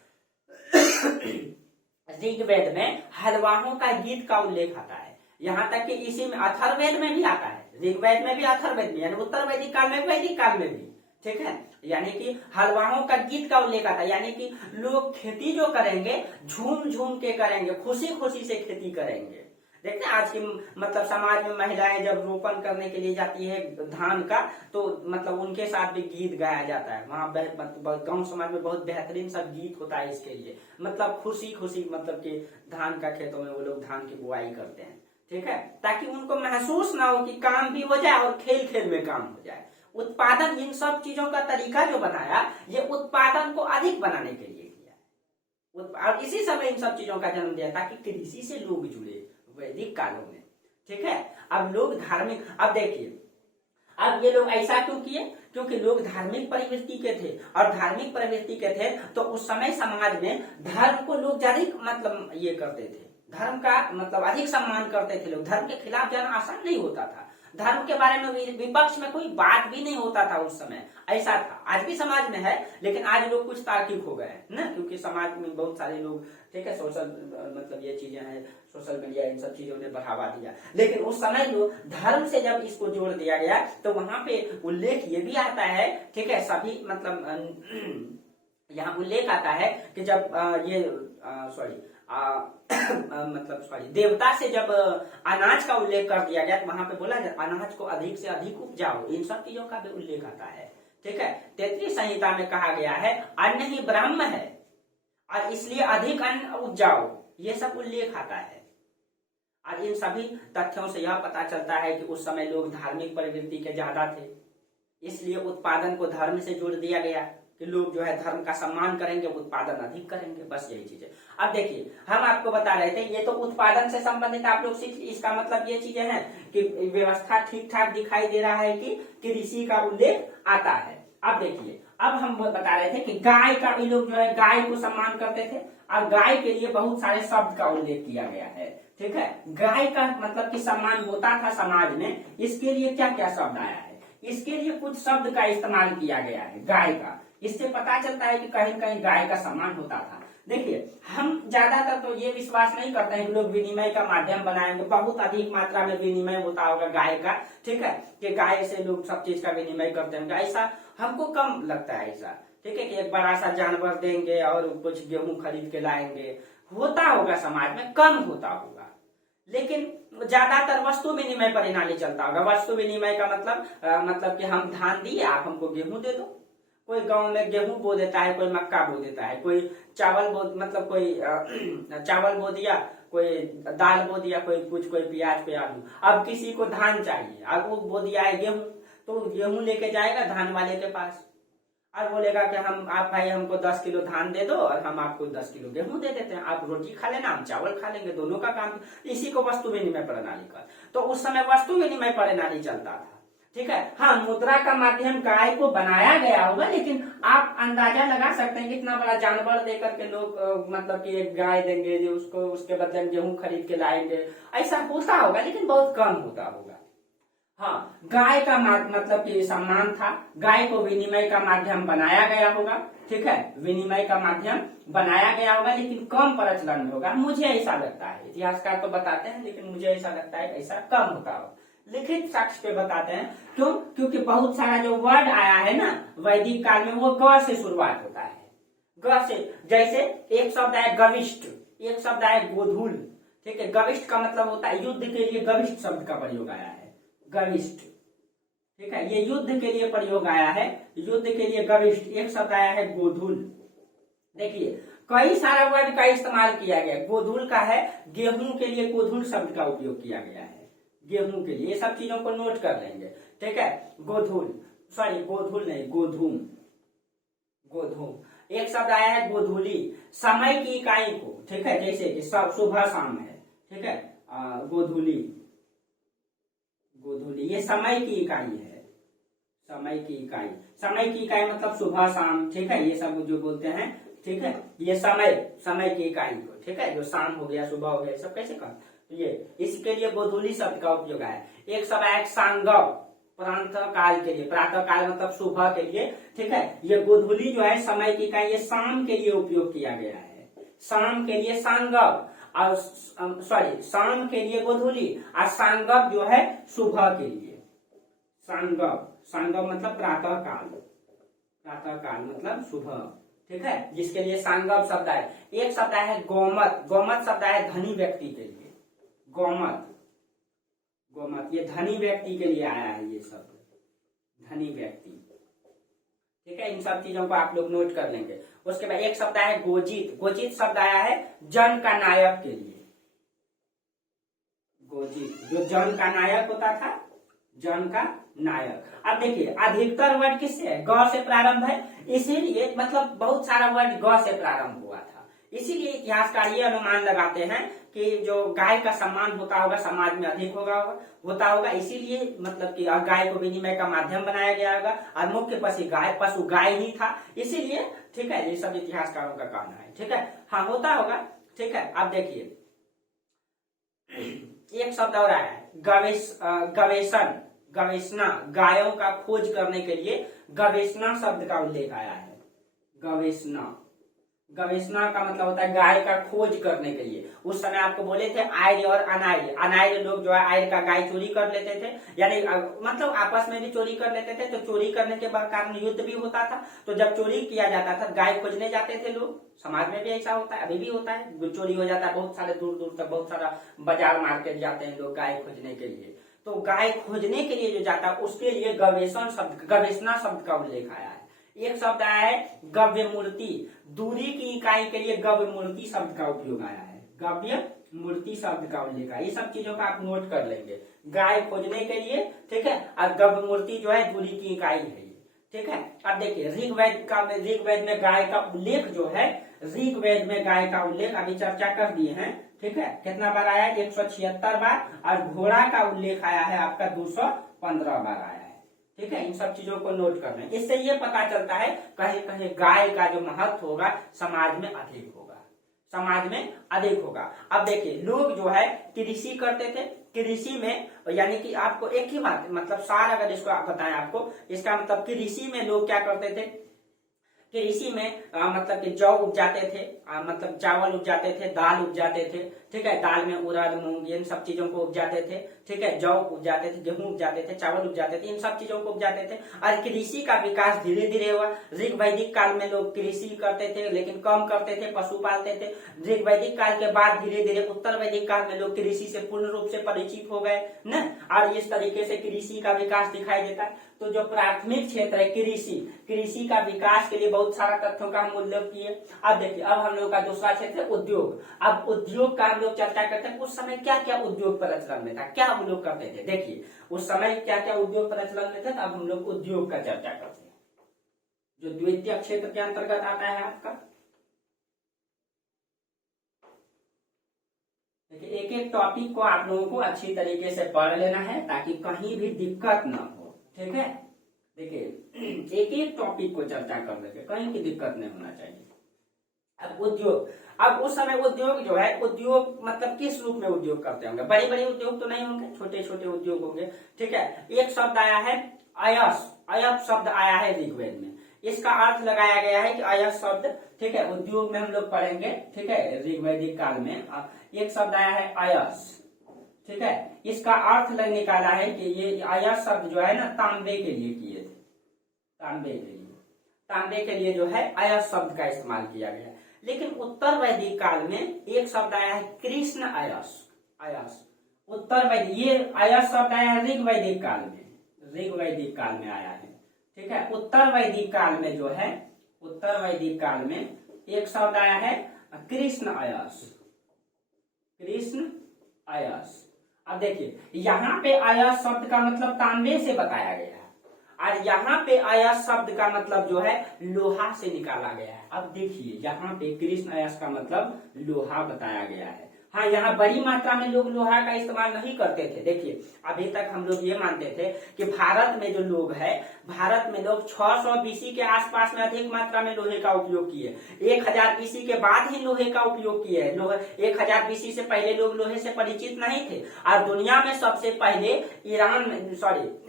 ऋग्वेद में हलवाहों का गीत का उल्लेख आता है, यहाँ तक कि इसी में अथर्ववेद में भी आता है, ऋग्वेद में भी, अथर्ववेद में, यानी उत्तर वैदिक काल में, वैदिक काल में भी। ठीक है, यानी कि हलवाहों का गीत का उल्लेख आता है, यानी कि लोग खेती जो करेंगे झूम झूम के करेंगे, खुशी खुशी से खेती करेंगे। देखते हैं आज की मतलब समाज में महिलाएं जब रोपण करने के लिए जाती है धान का, तो मतलब उनके साथ भी गीत गाया जाता है। वहाँ मतलब गांव समाज में बहुत बेहतरीन सब गीत होता है इसके लिए, मतलब खुशी खुशी मतलब कि धान का खेतों में वो लोग धान की बुआई करते हैं, ठीक है, ताकि उनको महसूस ना हो कि काम भी हो जाए और खेल खेल में काम हो जाए। उत्पादन, इन सब चीजों का तरीका जो बनाया, ये उत्पादन को अधिक बनाने के लिए किया है, और इसी समय इन सब चीजों का जन्म दिया ताकि कृषि से लोग जुड़े वैदिक कालों में, ठीक है। अब लोग धार्मिक, अब देखिए अब ये लोग ऐसा क्यों किए, क्योंकि लोग धार्मिक प्रवृत्ति के थे, और धार्मिक प्रवृत्ति के थे तो उस समय समाज में धर्म को लोग ज्यादा मतलब ये करते थे, धर्म का मतलब अधिक सम्मान करते थे लोग, धर्म के खिलाफ जाना आसान नहीं होता था, धर्म के बारे में विपक्ष में कोई बात भी नहीं होता था उस समय, ऐसा था। आज भी समाज में है, लेकिन आज लोग कुछ तार्किक हो गए ना, क्योंकि समाज में बहुत सारे लोग, ठीक है, सोशल मतलब ये चीजें हैं, सोशल मीडिया इन सब चीजों ने बढ़ावा दिया। लेकिन उस समय जो धर्म से जब इसको जोड़ दिया गया तो वहां पे उल्लेख ये भी आता है, ठीक है, सभी मतलब यहाँ उल्लेख आता है कि जब ये मतलब देवता से जब अनाज का उल्लेख कर दिया गया तो वहां पे बोला जाता अनाज को अधिक से अधिक उपजाओ, इन सब चीजों का भी उल्लेख आता है, ठीक है। तैत्तिरीय संहिता में कहा गया है अन्न ही ब्रह्म है और इसलिए अधिक अन्न उपजाओ, ये सब उल्लेख आता है। और इन सभी तथ्यों से यह पता चलता है कि उस समय लोग धार्मिक प्रवृत्ति के ज्यादा थे, इसलिए उत्पादन को धर्म से जोड़ दिया गया कि लोग जो है धर्म का सम्मान करेंगे, उत्पादन अधिक करेंगे, बस यही चीज है। अब देखिए हम आपको बता रहे थे ये तो उत्पादन से संबंधित आप लोग सीख, इसका मतलब ये चीजें हैं कि व्यवस्था ठीक ठाक दिखाई दे रहा है कि कृषि का उल्लेख आता है। अब देखिए अब हम बता रहे थे कि गाय का भी लोग जो है गाय को सम्मान करते थे, और गाय के लिए बहुत सारे शब्द का उल्लेख किया गया है, ठीक है। गाय का मतलब कि सम्मान होता था समाज में, इसके लिए क्या क्या शब्द आया है, इसके लिए कुछ शब्द का इस्तेमाल किया गया है गाय का, इससे पता चलता है कि कहीं कहीं गाय का सम्मान होता था। देखिए हम ज्यादातर तो ये विश्वास नहीं करते हैं कि लोग विनिमय का माध्यम बनाएंगे, बहुत अधिक मात्रा में विनिमय होता होगा गाय का, ठीक है, कि गाय से लोग सब चीज का विनिमय करते हैं, ऐसा हमको कम लगता है ऐसा, ठीक है, कि एक बड़ा सा जानवर देंगे और कुछ गेहूं खरीद के लाएंगे, होता होगा समाज में, कम होता होगा, लेकिन ज्यादातर वस्तु विनिमय प्रणाली चलता होगा। वस्तु विनिमय का मतलब कि हम धान दिए आप हमको गेहूं दे दो, कोई गांव में गेहूं बो देता है, कोई मक्का बो देता है, कोई चावल बो मतलब कोई चावल बो दिया, कोई दाल बो दिया, कोई कुछ, कोई प्याज, कोई आलू। अब किसी को धान चाहिए, अब वो बो दिया है गेहूं, तो गेहूं लेके जाएगा धान वाले के पास और बोलेगा कि आप भाई हमको 10 किलो धान दे दो और हम आपको 10 किलो गेहूं दे देते हैं, आप रोटी खा लेना हम चावल खा लेंगे, दोनों का काम, इसी को वस्तु विनिमय प्रणाली का। तो उस समय वस्तु विनिमय प्रणाली चलता था, ठीक है। हाँ, मुद्रा का माध्यम गाय को बनाया गया होगा, लेकिन आप अंदाजा लगा सकते हैं कितना बड़ा जानवर देकर के लोग मतलब कि एक गाय देंगे जो उसको उसके बदले में गेहूं खरीद के लाएंगे, ऐसा होता होगा लेकिन बहुत कम होता होगा। हाँ, गाय का मतलब कि सम्मान था, गाय को विनिमय का माध्यम बनाया गया होगा, ठीक है, विनिमय का माध्यम बनाया गया होगा, लेकिन कम प्रचलन में होगा, मुझे ऐसा लगता है। इतिहासकार तो बताते हैं लेकिन मुझे ऐसा लगता है ऐसा कम होता होगा। लिखित साक्ष्य पे बताते हैं, क्यों, क्योंकि बहुत सारा जो वर्ड आया है ना वैदिक काल में वो ग से शुरुआत होता है, ग से, जैसे एक शब्द है गविष्ठ, एक शब्द है गोधूल, ठीक है, गविष्ठ का मतलब होता है युद्ध के लिए, गविष्ठ शब्द का प्रयोग आया है, गविष्ठ, ठीक है, ये युद्ध के लिए प्रयोग आया है, युद्ध के लिए गविष्ठ। एक शब्द आया है गोधूल, देखिए कई सारा वर्ड का इस्तेमाल किया गया, गोधूल का है, गेहूं के लिए गोधूल शब्द का उपयोग किया गया है, गेहूं के लिए, ये सब चीजों को नोट कर लेंगे, ठीक है। गोधूल, सॉरी गोधूल नहीं, गोधूम, गोधूम। एक शब्द आया है गोधूली, समय की इकाई को, ठीक है, जैसे कि सुबह शाम है, ठीक है, गोधूली, गोधूली ये समय की इकाई है, समय की इकाई, समय की इकाई मतलब सुबह शाम, ठीक है, ये सब जो बोलते हैं, ठीक है, ये समय की इकाई को, ठीक है, जो शाम हो गया सुबह हो गया सब कैसे कहते, ये इसके लिए गोधूली शब्द का उपयोग है। एक शब्द है सांगव, प्रातः काल के लिए, प्रातः काल मतलब सुबह के लिए, ठीक है, ये गोधूली जो है समय की इकाई, ये शाम के लिए उपयोग किया गया है, शाम के लिए सांगव, और सॉरी शाम के लिए गोधूली, और सांगव जो है सुबह के लिए, सांगव, सांगव मतलब प्रातः काल, प्रातः काल मतलब सुबह, ठीक है, जिसके लिए सांगव शब्द है। एक शब्द है गोमत, गोमत शब्द है धनी व्यक्ति के लिए, गोमत, गोमत ये धनी व्यक्ति के लिए आया है, ये शब्द धनी व्यक्ति। ठीक है, इन सब चीजों को आप लोग नोट कर लेंगे। उसके बाद एक शब्द आया है गोजित, गोजित शब्द आया है जन का नायक के लिए। गोजित जो जन का नायक होता था, जन का नायक। अब देखिए अधिकतर वर्ड किससे है, ग से प्रारंभ है, इसीलिए मतलब बहुत सारा वर्ड ग से प्रारंभ हुआ था। इसीलिए इतिहासकार ये अनुमान लगाते हैं कि जो गाय का सम्मान होता होगा समाज में अधिक होता होगा, इसीलिए मतलब कि गाय को विनिमय का माध्यम बनाया गया होगा और मुख्य पशु गाय ही था, इसीलिए। ठीक है, ये सब इतिहासकारों का कहना है। ठीक है, हाँ होता होगा। ठीक है, अब देखिए एक शब्द और आया है गवेषण, गवेषणा, गायों का खोज करने के लिए गवेषणा शब्द का उल्लेख आया है। गवेषणा, गवेषणा का मतलब होता है गाय का खोज करने के लिए। उस समय आपको बोले थे आर्य और अनार्य, अनार्य लोग जो है आर्य का गाय चोरी कर लेते थे, यानी मतलब आपस में भी चोरी कर लेते थे, तो चोरी करने के कारण युद्ध भी होता था। तो जब चोरी किया जाता था गाय खोजने जाते थे लोग, समाज में भी ऐसा होता है, अभी भी होता है, चोरी हो जाता है, बहुत सारे दूर दूर तक बहुत सारा बाजार मार्केट जाते हैं लोग गाय खोजने के लिए। तो गाय खोजने के लिए जो जाता है उसके लिए गवेषण शब्द, गवेषणा शब्द का उल्लेख आया है। एक शब्द आया है गव्य मूर्ति, दूरी की इकाई के लिए गव्य मूर्ति शब्द का उपयोग आया है, गव्य मूर्ति शब्द का उल्लेख है। ये सब चीजों का आप नोट कर लेंगे, गाय खोजने के लिए। ठीक है, और गव्य मूर्ति जो है दूरी की इकाई है ये। ठीक है, अब देखिए ऋग्वेद में गाय का उल्लेख जो है, ऋग्वेद में गाय का उल्लेख अभी चर्चा कर दिए हैं। ठीक है, कितना बार आया है, 176 बार, और घोड़ा का उल्लेख आया है आपका 215 बार आया है। ठीक है, इन सब चीजों को नोट करना है। इससे ये पता चलता है कहीं कहीं गाय का जो महत्व होगा समाज में अधिक होगा, समाज में अधिक होगा। अब देखिए लोग जो है कृषि करते थे, कृषि में यानी कि आपको एक ही बात मतलब सार अगर इसको आप बताएं आपको, इसका मतलब कृषि में लोग क्या करते थे, कृषि में मतलब कि जौ उपजाते थे, मतलब चावल उपजाते थे, दाल उपजाते थे। ठीक है, दाल में उड़द मूंग इन सब चीजों को उपजाते थे। ठीक है, जौ उपजाते थे, गेहूं उपजाते थे, चावल उपजाते थे, इन सब चीजों को उपजाते थे। और कृषि का विकास धीरे धीरे हुआ। ऋग वैदिक काल में लोग कृषि करते थे लेकिन कम करते थे, पशु पालते थे। ऋग वैदिक काल के बाद धीरे धीरे उत्तर वैदिक काल में लोग कृषि से पूर्ण रूप से परिचित हो गए न, और इस तरीके से कृषि का विकास दिखाई देता है। तो जो प्राथमिक क्षेत्र है कृषि, कृषि का विकास के लिए बहुत सारा तथ्यों का हम उल्लेख किए। अब देखिए अब हम लोग का दूसरा क्षेत्र है उद्योग। अब उद्योग का हम लोग चर्चा करते हैं, उस समय क्या क्या उद्योग प्रचलन में था, क्या हम लोग करते थे। देखिए उस समय क्या क्या उद्योग प्रचलन में थे, अब हम लोग उद्योग का चर्चा करते हैं जो द्वितीय क्षेत्र के अंतर्गत आता है आपका। देखिए एक एक टॉपिक को आप लोगों को अच्छी तरीके से पढ़ लेना है ताकि कहीं भी दिक्कत ना हो। ठीक है, देखिए एक एक टॉपिक को चर्चा कर लेंगे, कहीं की दिक्कत नहीं होना चाहिए। अब उद्योग, अब उस समय उद्योग जो है, उद्योग मतलब किस रूप में उद्योग करते होंगे, बड़े बड़े उद्योग तो नहीं होंगे, छोटे छोटे उद्योग होंगे। ठीक है, एक शब्द आया है अयस, अयस शब्द आया है ऋग्वेद में, इसका अर्थ लगाया गया है कि अयस शब्द। ठीक है, उद्योग में हम लोग पढ़ेंगे। ठीक है, ऋग्वैदिक काल में एक शब्द आया है अयस। ठीक है, इसका अर्थ निकाला है कि ये अयस शब्द जो है ना तांबे के लिए किए थे, तांबे के लिए, तांबे के लिए जो है अयस शब्द का इस्तेमाल किया गया। लेकिन उत्तर वैदिक काल में एक शब्द आया है कृष्ण अयस, अयस उत्तर वैदिक, ये अयस शब्द आया है ऋग्वैदिक काल में, ऋग्वैदिक काल में आया है। ठीक है, उत्तर वैदिक काल में जो है, उत्तर वैदिक काल में एक शब्द आया है कृष्ण अयस, कृष्ण अयस। अब देखिए यहाँ पे अयस शब्द का मतलब तांबे से बताया गया है, और यहाँ पे अयस शब्द का मतलब जो है लोहा से निकाला गया है। अब देखिए यहाँ पे कृष्ण अयस का मतलब लोहा बताया गया है। हाँ, यहाँ बड़ी मात्रा में लोग लोहा का इस्तेमाल नहीं करते थे। देखिए अभी तक हम लोग ये मानते थे कि भारत में जो लोग है, भारत में लोग 600 बीसी के आसपास में अधिक मात्रा में लोहे का उपयोग किए, 1000 बीसी के बाद ही लोहे का उपयोग किए। 1000 बीसी से पहले लोग लोहे से परिचित नहीं थे। और दुनिया में सबसे पहले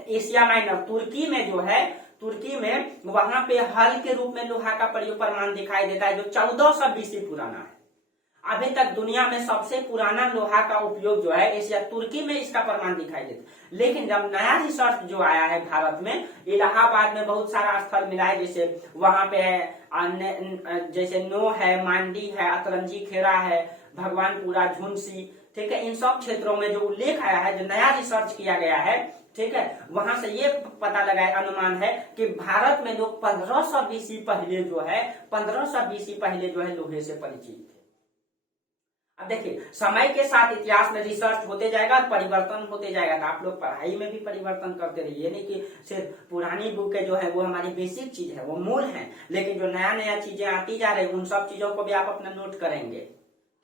एशिया माइनर तुर्की में जो है, तुर्की में वहां पे हल के रूप में लोहा का प्रमाण दिखाई देता है जो 1400 बीसी पुराना है। अभी तक दुनिया में सबसे पुराना लोहा का उपयोग जो है एशिया तुर्की में इसका प्रमाण दिखाई देता है। लेकिन जब नया रिसर्च जो आया है भारत में, इलाहाबाद में बहुत सारा स्थल मिला है, जैसे वहां पे जैसे नो है, मांडी है, अतरंजी खेरा है, भगवानपुरा, झुंसी। ठीक है, इन सब क्षेत्रों में जो उल्लेख आया है, जो नया रिसर्च किया गया है, ठीक है, वहां से ये पता लगा अनुमान है कि भारत में लोग 1500 बीसी पहले जो है 1500 बीसी पहले जो है लोहे से परिचित थे। अब देखिए, समय के साथ इतिहास में रिसर्च होते जाएगा और परिवर्तन होते जाएगा, तो आप लोग पढ़ाई में भी परिवर्तन करते रहिए। नहीं कि सिर्फ पुरानी बुकें जो है वो हमारी बेसिक चीज है, वो मूल है, लेकिन जो नया नया चीजें आती जा रही उन सब चीजों को भी आप अपना नोट करेंगे,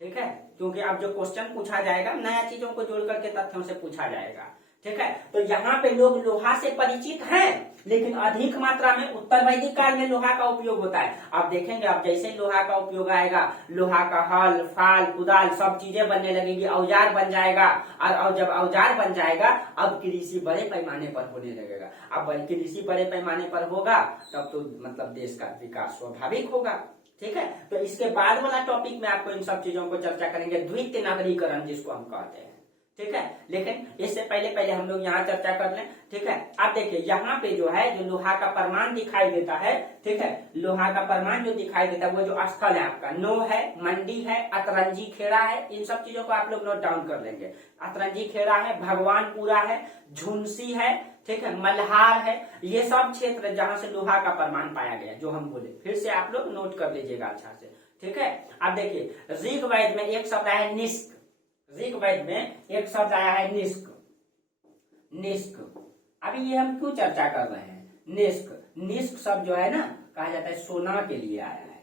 ठीक है, क्योंकि अब जो क्वेश्चन पूछा जाएगा नया चीजों को जोड़ करके तथ्यों से पूछा जाएगा, ठीक है। तो यहाँ पे लोग लोहा से परिचित हैं, लेकिन अधिक मात्रा में उत्तर वैदिक काल में लोहा का उपयोग होता है। आप देखेंगे, अब जैसे लोहा का उपयोग आएगा, लोहा का हल, फाल, कुदाल सब चीजें बनने लगेगी, औजार बन जाएगा, और जब औजार बन जाएगा अब कृषि बड़े पैमाने पर होने लगेगा। अब कृषि बड़े पैमाने पर होगा तब तो मतलब देश का विकास स्वाभाविक होगा, ठीक है। तो इसके बाद वाला टॉपिक में आपको इन सब चीजों को चर्चा करेंगे, द्वितीय नगरीकरण जिसको हम कहते हैं, ठीक है। लेकिन इससे पहले हम लोग यहाँ चर्चा कर लें, ठीक है। आप देखिए यहाँ पे जो है जो लोहा का परमाणु दिखाई देता है, ठीक है, लोहा का परमाणु जो दिखाई देता है वो जो स्थल है आपका नो है, मंडी है, अतरंजी खेड़ा है, इन सब चीजों को आप लोग नोट डाउन कर लेंगे। अतरंजी खेड़ा है, भगवानपुरा है, झुंसी है, ठीक है, मल्हार है, ये सब क्षेत्र जहां से लोहा का परमाणु पाया गया, जो हम बोले, फिर से आप लोग नोट कर लीजिएगा अच्छा से, ठीक है। अब देखिए ऋग्वेद में एक शब्द है निष्क, ऋग्वेद में एक शब्द आया है निष्क, निष्क। अभी ये हम क्यों चर्चा कर रहे हैं, निष्क, निष्क शब्द जो है ना कहा जाता है सोना के लिए आया है,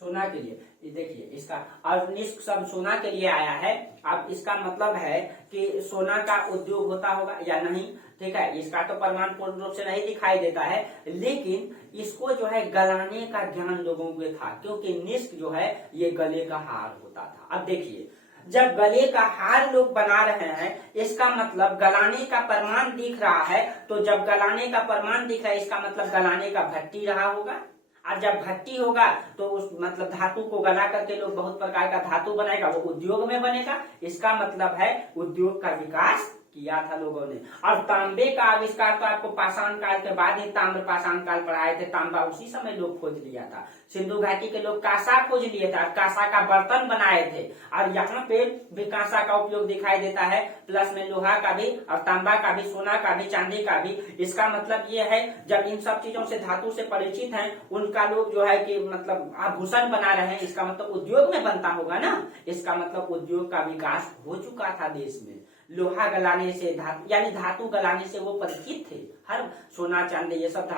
सोना के लिए, ये देखिए इसका, और निष्क शब्द सोना के लिए आया है। अब इसका मतलब है कि सोना का उद्योग होता होगा या नहीं, ठीक है, इसका तो प्रमाण पूर्ण रूप से नहीं दिखाई देता है, लेकिन इसको जो है गलाने का ज्ञान लोगों को था, क्योंकि निष्क जो है ये गले का हार होता था। अब देखिए जब गले का हार लोग बना रहे हैं, इसका मतलब गलाने का प्रमाण दिख रहा है, तो जब गलाने का प्रमाण दिख रहा है इसका मतलब गलाने का भट्टी रहा होगा, और जब भट्टी होगा तो उस मतलब धातु को गला करके लोग बहुत प्रकार का धातु बनाएगा, वो उद्योग में बनेगा, इसका मतलब है उद्योग का विकास किया था लोगों ने। और तांबे का आविष्कार तो आपको पाषाण काल के बाद ही ताम्र पाषाण काल पढ़ाए थे, तांबा उसी समय लोग खोज लिया था, सिंधु घाटी के लोग कांसा खोज लिए थे और कांसा का बर्तन बनाए थे, और यहाँ पे भी कांसा का उपयोग दिखाई देता है, प्लस में लोहा का भी और तांबा का भी, सोना का भी, चांदी का भी। इसका मतलब ये है जब इन सब चीजों से धातु से परिचित हैं उनका लोग जो है कि मतलब आभूषण बना रहे हैं, इसका मतलब उद्योग में बनता होगा ना, इसका मतलब उद्योग का विकास हो चुका था देश में। लोहा गलाने से, धातु यानी धातु गलाने से वो परिचित थे, हर सोना चांदी ये सब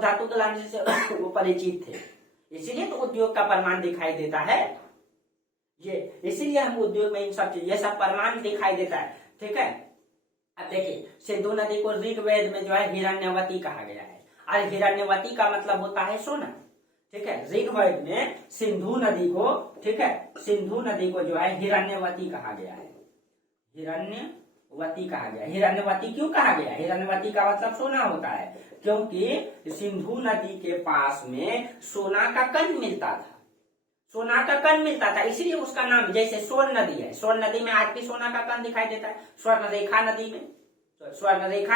धातु गलाने से वो परिचित थे, इसीलिए तो उद्योग का प्रमाण दिखाई देता है, ये इसीलिए हम उद्योग में इन सब चीज ये सब प्रमाण दिखाई देता है, ठीक है। अब देखिए सिंधु नदी को ऋग्वेद में जो है हिरण्यवती कहा गया है, और हिरण्यवती का मतलब होता है सोना, ठीक है। ऋग्वेद में सिंधु नदी को, ठीक है, सिंधु नदी को जो है हिरण्यवती कहा गया है, हिरण्यवती कहा गया। हिरण्यवती क्यों कहा गया, हिरण्यवती का मतलब सोना होता है, क्योंकि सिंधु नदी के पास में सोना का कण मिलता था, सोना का कण मिलता था, इसीलिए उसका नाम, जैसे स्वर्ण नदी है, स्वर्ण नदी में आज भी सोना का कण दिखाई देता है, स्वर्णरेखा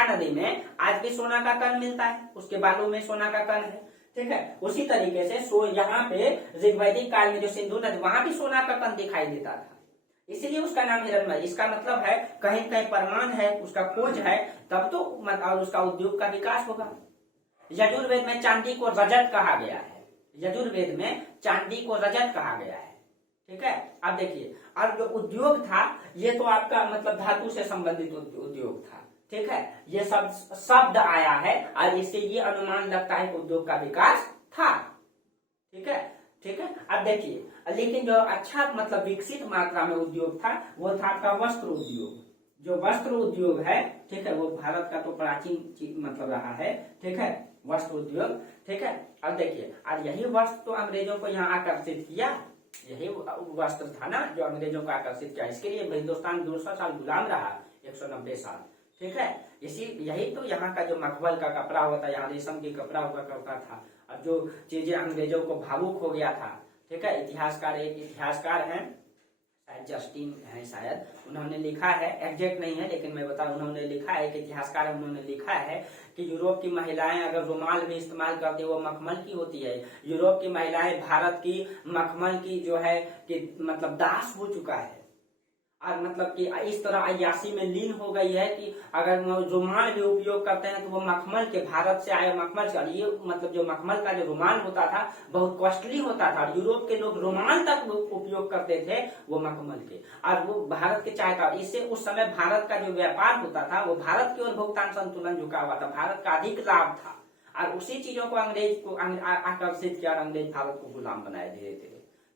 नदी में आज भी सोना का कण मिलता है, उसके बालू में सोना का कण है, ठीक है। उसी तरीके से यहाँ पे ऋग्वैदिक काल में जो सिंधु नदी वहां भी सोना का कण दिखाई देता था, इसीलिए उसका नाम हिरण्यवती। इसका मतलब है कहीं कहीं प्रमाण है, उसका खोज है, तब तो और उसका उद्योग का विकास होगा। यजुर्वेद में चांदी को रजत कहा गया है, यजुर्वेद में चांदी को रजत कहा गया है, ठीक है। अब देखिए, अब जो उद्योग था ये तो आपका मतलब धातु से संबंधित उद्योग था, ठीक है, ये सब शब्द आया है और इससे ये अनुमान लगता है कि उद्योग का विकास था, ठीक है, ठीक है। अब देखिए, लेकिन जो अच्छा मतलब विकसित मात्रा में उद्योग था वो था आपका वस्त्र उद्योग, जो वस्त्र उद्योग है, ठीक है, वो भारत का तो प्राचीन मतलब रहा है, ठीक है, वस्त्र उद्योग, ठीक है। अब देखिए, और यही वस्त्र तो अंग्रेजों को यहाँ आकर्षित किया, यही वस्त्र था ना जो अंग्रेजों को आकर्षित किया, इसके लिए हिंदुस्तान 200 साल गुलाम रहा, 190 साल, ठीक है। यही तो यहाँ का जो मखमल का कपड़ा होता है, यहाँ रेशम की कपड़ा हुआ करता था, और जो चीजें अंग्रेजों को भावुक हो गया था, ठीक है। एक इतिहासकार हैं शायद जस्टिन है, शायद उन्होंने लिखा है, एग्जैक्ट नहीं है लेकिन मैं बता, उन्होंने लिखा है, एक इतिहासकार है, उन्होंने लिखा है कि यूरोप की महिलाएं अगर रुमाल भी इस्तेमाल करती है वो मखमल की होती है, यूरोप की महिलाएं भारत की मखमल की जो है कि मतलब दास हो चुका है, और मतलब कि इस तरह अय्याशी में लीन हो गई है कि अगर रुमाल भी उपयोग करते हैं तो वो मखमल के, भारत से आए मखमल से। और ये मतलब जो मखमल का जो रुमाल होता था बहुत कॉस्टली होता था, और यूरोप के लोग रुमाल तक उपयोग करते थे वो मखमल के, और वो भारत के चाहता। और इससे उस समय भारत का जो व्यापार होता था वो भारत की ओर भुगतान संतुलन झुका हुआ था, भारत का अधिक लाभ था। और उसी चीजों को अंग्रेज को आकर्षित किया और अंग्रेज भारत को गुलाम बनाए धीरे धीरे।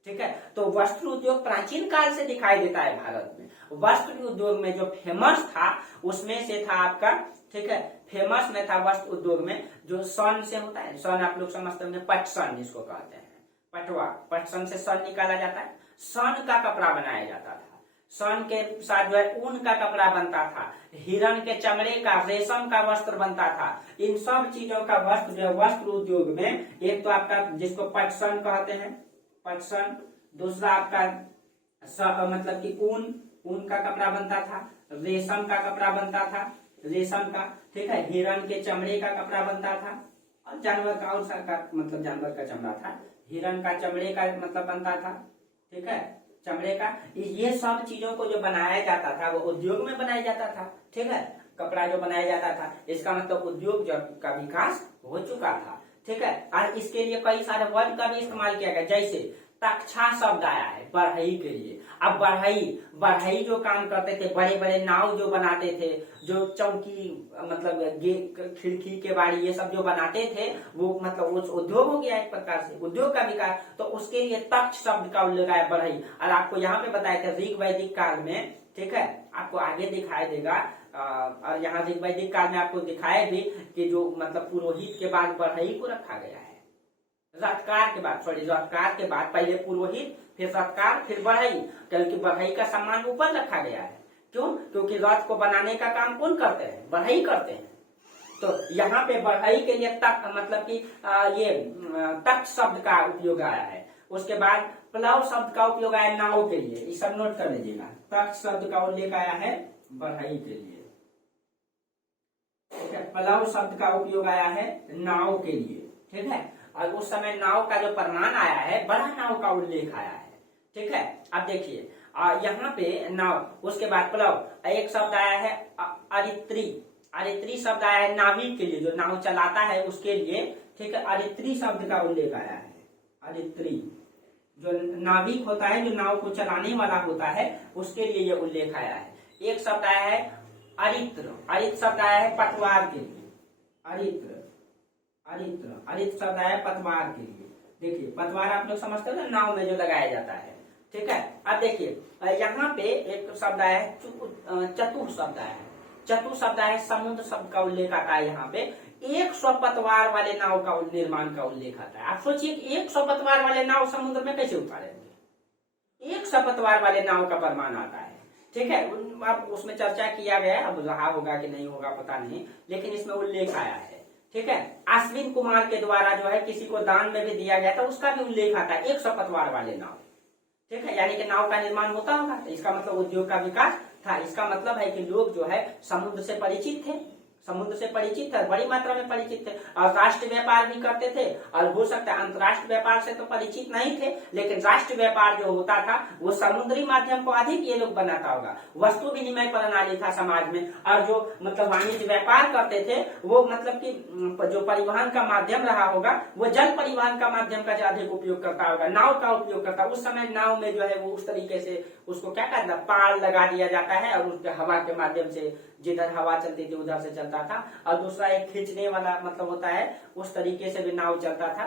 ठीक है, तो वस्त्र उद्योग प्राचीन काल से दिखाई देता है भारत में। वस्त्र उद्योग में जो फेमस था उसमें से था आपका, ठीक है, फेमस में था वस्त्र उद्योग में जो सन से होता है, सन आप लोग समझते होंगे, पटसन जिसको कहते हैं, पटवा, पटसन से सन निकाला जाता है, सन का कपड़ा बनाया जाता था। सन के साथ जो है ऊन का कपड़ा बनता था, हिरण के चमड़े का, रेशम का वस्त्र बनता था। इन सब चीजों का वस्त्र जो है वस्त्र उद्योग में, एक तो आपका जिसको पटसन कहते हैं, पटसन, दूसरा आपका मतलब कि ऊन का कपड़ा बनता था, रेशम का कपड़ा बनता था, रेशम का, ठीक है, हिरण के चमड़े का कपड़ा बनता था, और जानवर का, और का मतलब जानवर का चमड़ा था, हिरण का चमड़े का मतलब बनता था, ठीक है, चमड़े का। ये सब चीजों को जो बनाया जाता था वो उद्योग में बनाया जाता था, ठीक है, कपड़ा जो बनाया जाता था, इसका मतलब उद्योग का विकास हो चुका था, ठीक है। और इसके लिए कई सारे वर्ड का भी इस्तेमाल किया गया, जैसे तख्छा शब्द आया है बढ़ई के लिए। अब बढ़ई जो काम करते थे, बड़े बड़े नाव जो बनाते थे, जो चौकी मतलब खिड़की के बाड़ी ये सब जो बनाते थे, वो मतलब वो उद्योग हो गया एक प्रकार से, उद्योग का विकास। तो उसके लिए तख्त शब्द का उल्लेख है बढ़ई। और आपको यहाँ पे बताया था ऋग वैदिक काल में, ठीक है, आपको आगे दिखाई देगा, और यहाँ ऋग वैदिक काल में आपको दिखाए भी कि जो मतलब पुरोहित के बाद बढ़ई को रखा गया है, रथकार के बाद, सॉरी, रथकार के बाद पहले पुरोहित, फिर रथकार, फिर बढ़ई, क्योंकि बढ़ई का सम्मान ऊपर रखा गया है। क्यों? क्योंकि रथ को बनाने का काम कौन करते हैं? बढ़ई करते हैं। तो यहाँ पे बढ़ई के लिए तख्त मतलब कि ये तख्त शब्द का उपयोग आया है। उसके बाद प्लव शब्द का उपयोग आया नाव के लिए, ये सब नोट कर लीजिएगा। तख्त शब्द का उल्लेख आया है बढ़ई के लिए, ठीक है। प्लव शब्द का उपयोग आया है नाव के लिए, ठीक है। और उस समय नाव का जो प्रमाण आया है, बड़ा नाव का उल्लेख आया है, ठीक है। अब देखिए यहाँ पे नाव, उसके बाद प्लव, एक शब्द आया है अरित्री, अरित्री शब्द आया है नाविक के लिए, जो नाव चलाता है उसके लिए, ठीक है। अरित्री शब्द का उल्लेख आया है, अरित्री जो नाविक होता है, जो नाव को चलाने वाला होता है, उसके लिए ये उल्लेख आया है। एक शब्द आया है अरित्र, अरित्र शब्द आया है पतवार के लिए, अरित्र, अरित्र, अरित्र शब्द आया है पतवार के लिए। देखिए पतवार आप लोग समझते हो ना, नाव में जो लगाया जाता है, ठीक है। अब देखिए यहाँ पे एक शब्द आया है चतुर शब्द आया है, चतुर शब्द आया है, समुद्र शब्द का उल्लेख आता है यहाँ पे। 100 पतवार वाले नाव का निर्माण का उल्लेख आता है। आप सोचिए 100 पतवार वाले नाव समुद्र में कैसे उतारेंगे? 100 पतवार वाले नाव का प्रमाण आता है, ठीक है। अब उसमें चर्चा किया गया, अब रहा होगा कि नहीं होगा पता नहीं, लेकिन इसमें उल्लेख आया है, ठीक है। अश्विन कुमार के द्वारा जो है किसी को दान में भी दिया गया था, उसका भी उल्लेख आता है, 100 पतवार वाले नाव, ठीक है। यानी कि नाव का निर्माण होता होगा, इसका मतलब उद्योग का विकास था। इसका मतलब है कि लोग जो है समुद्र से परिचित थे, समुद्र से परिचित थे, बड़ी मात्रा में परिचित थे, और राष्ट्र व्यापार भी करते थे। और हो सकता है अंतर्राष्ट्रीय व्यापार से तो परिचित नहीं थे, लेकिन राष्ट्र व्यापार जो होता था वो समुद्री माध्यम को अधिक ये लोग बनाता होगा। वस्तु विनिमय प्रणाली था समाज में, और जो मतलब वाणिज्य व्यापार करते थे वो मतलब कि जो परिवहन का माध्यम रहा होगा वो जल परिवहन का माध्यम का अधिक उपयोग करता होगा, नाव का उपयोग करता। उस समय नाव में जो है वो उस तरीके से उसको क्या कहता है, पाल लगा दिया जाता है, और उसके हवा के माध्यम से जिधर हवा चलती थी उधर से चलता था। और दूसरा एक खींचने वाला मतलब होता है, उस तरीके से भी नाव चलता था,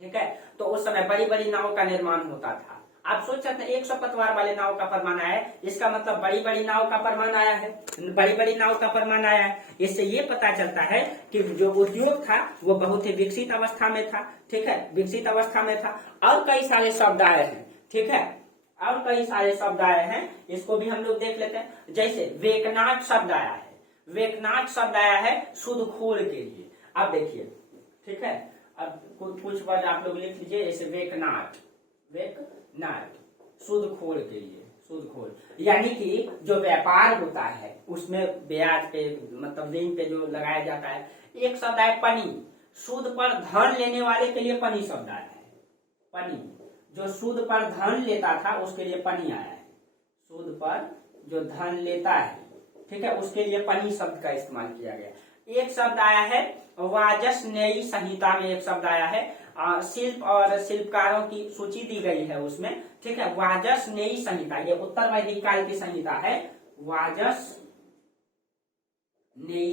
ठीक है। तो उस समय बड़ी बड़ी नाव का निर्माण होता था। आप सोच सकते हैं 100 पतवार वाले नाव का प्रमाण आया है, इसका मतलब बड़ी बड़ी नाव का प्रमाण आया है, बड़ी बड़ी नाव का प्रमाण आया है। इससे ये पता चलता है कि जो उद्योग था वो बहुत ही विकसित अवस्था में था, ठीक है, विकसित अवस्था में था। और कई सारे शब्द आए हैं, ठीक है, और कई सारे शब्द आए हैं, इसको भी हम लोग देख लेते हैं। जैसे वेकनाट शब्द आया है, वेकनाट शब्द आया है सूदखोर के लिए। अब देखिए, ठीक है, अब कुछ वर्ड आप लोग लिख लीजिए, जैसे वेकनाट, वेकनाट सूदखोर के लिए, सूदखोर यानी कि जो व्यापार होता है उसमें ब्याज पे मतलब ऋण पे जो लगाया जाता है। एक शब्द है पनी, सूद पर धन लेने वाले के लिए पनी शब्द आया है, पनी, जो सूद पर धन लेता था उसके लिए पनी आया है, सूद पर जो धन लेता है, ठीक है, उसके लिए पनी शब्द का इस्तेमाल किया गया। एक शब्द आया है वाजसनेयी संहिता में, एक शब्द आया है, शिल्प और शिल्पकारों की सूची दी गई है उसमें, ठीक है। वाजसनेयी संहिता, ये उत्तर वैदिक काल की संहिता है, वाजसनेयी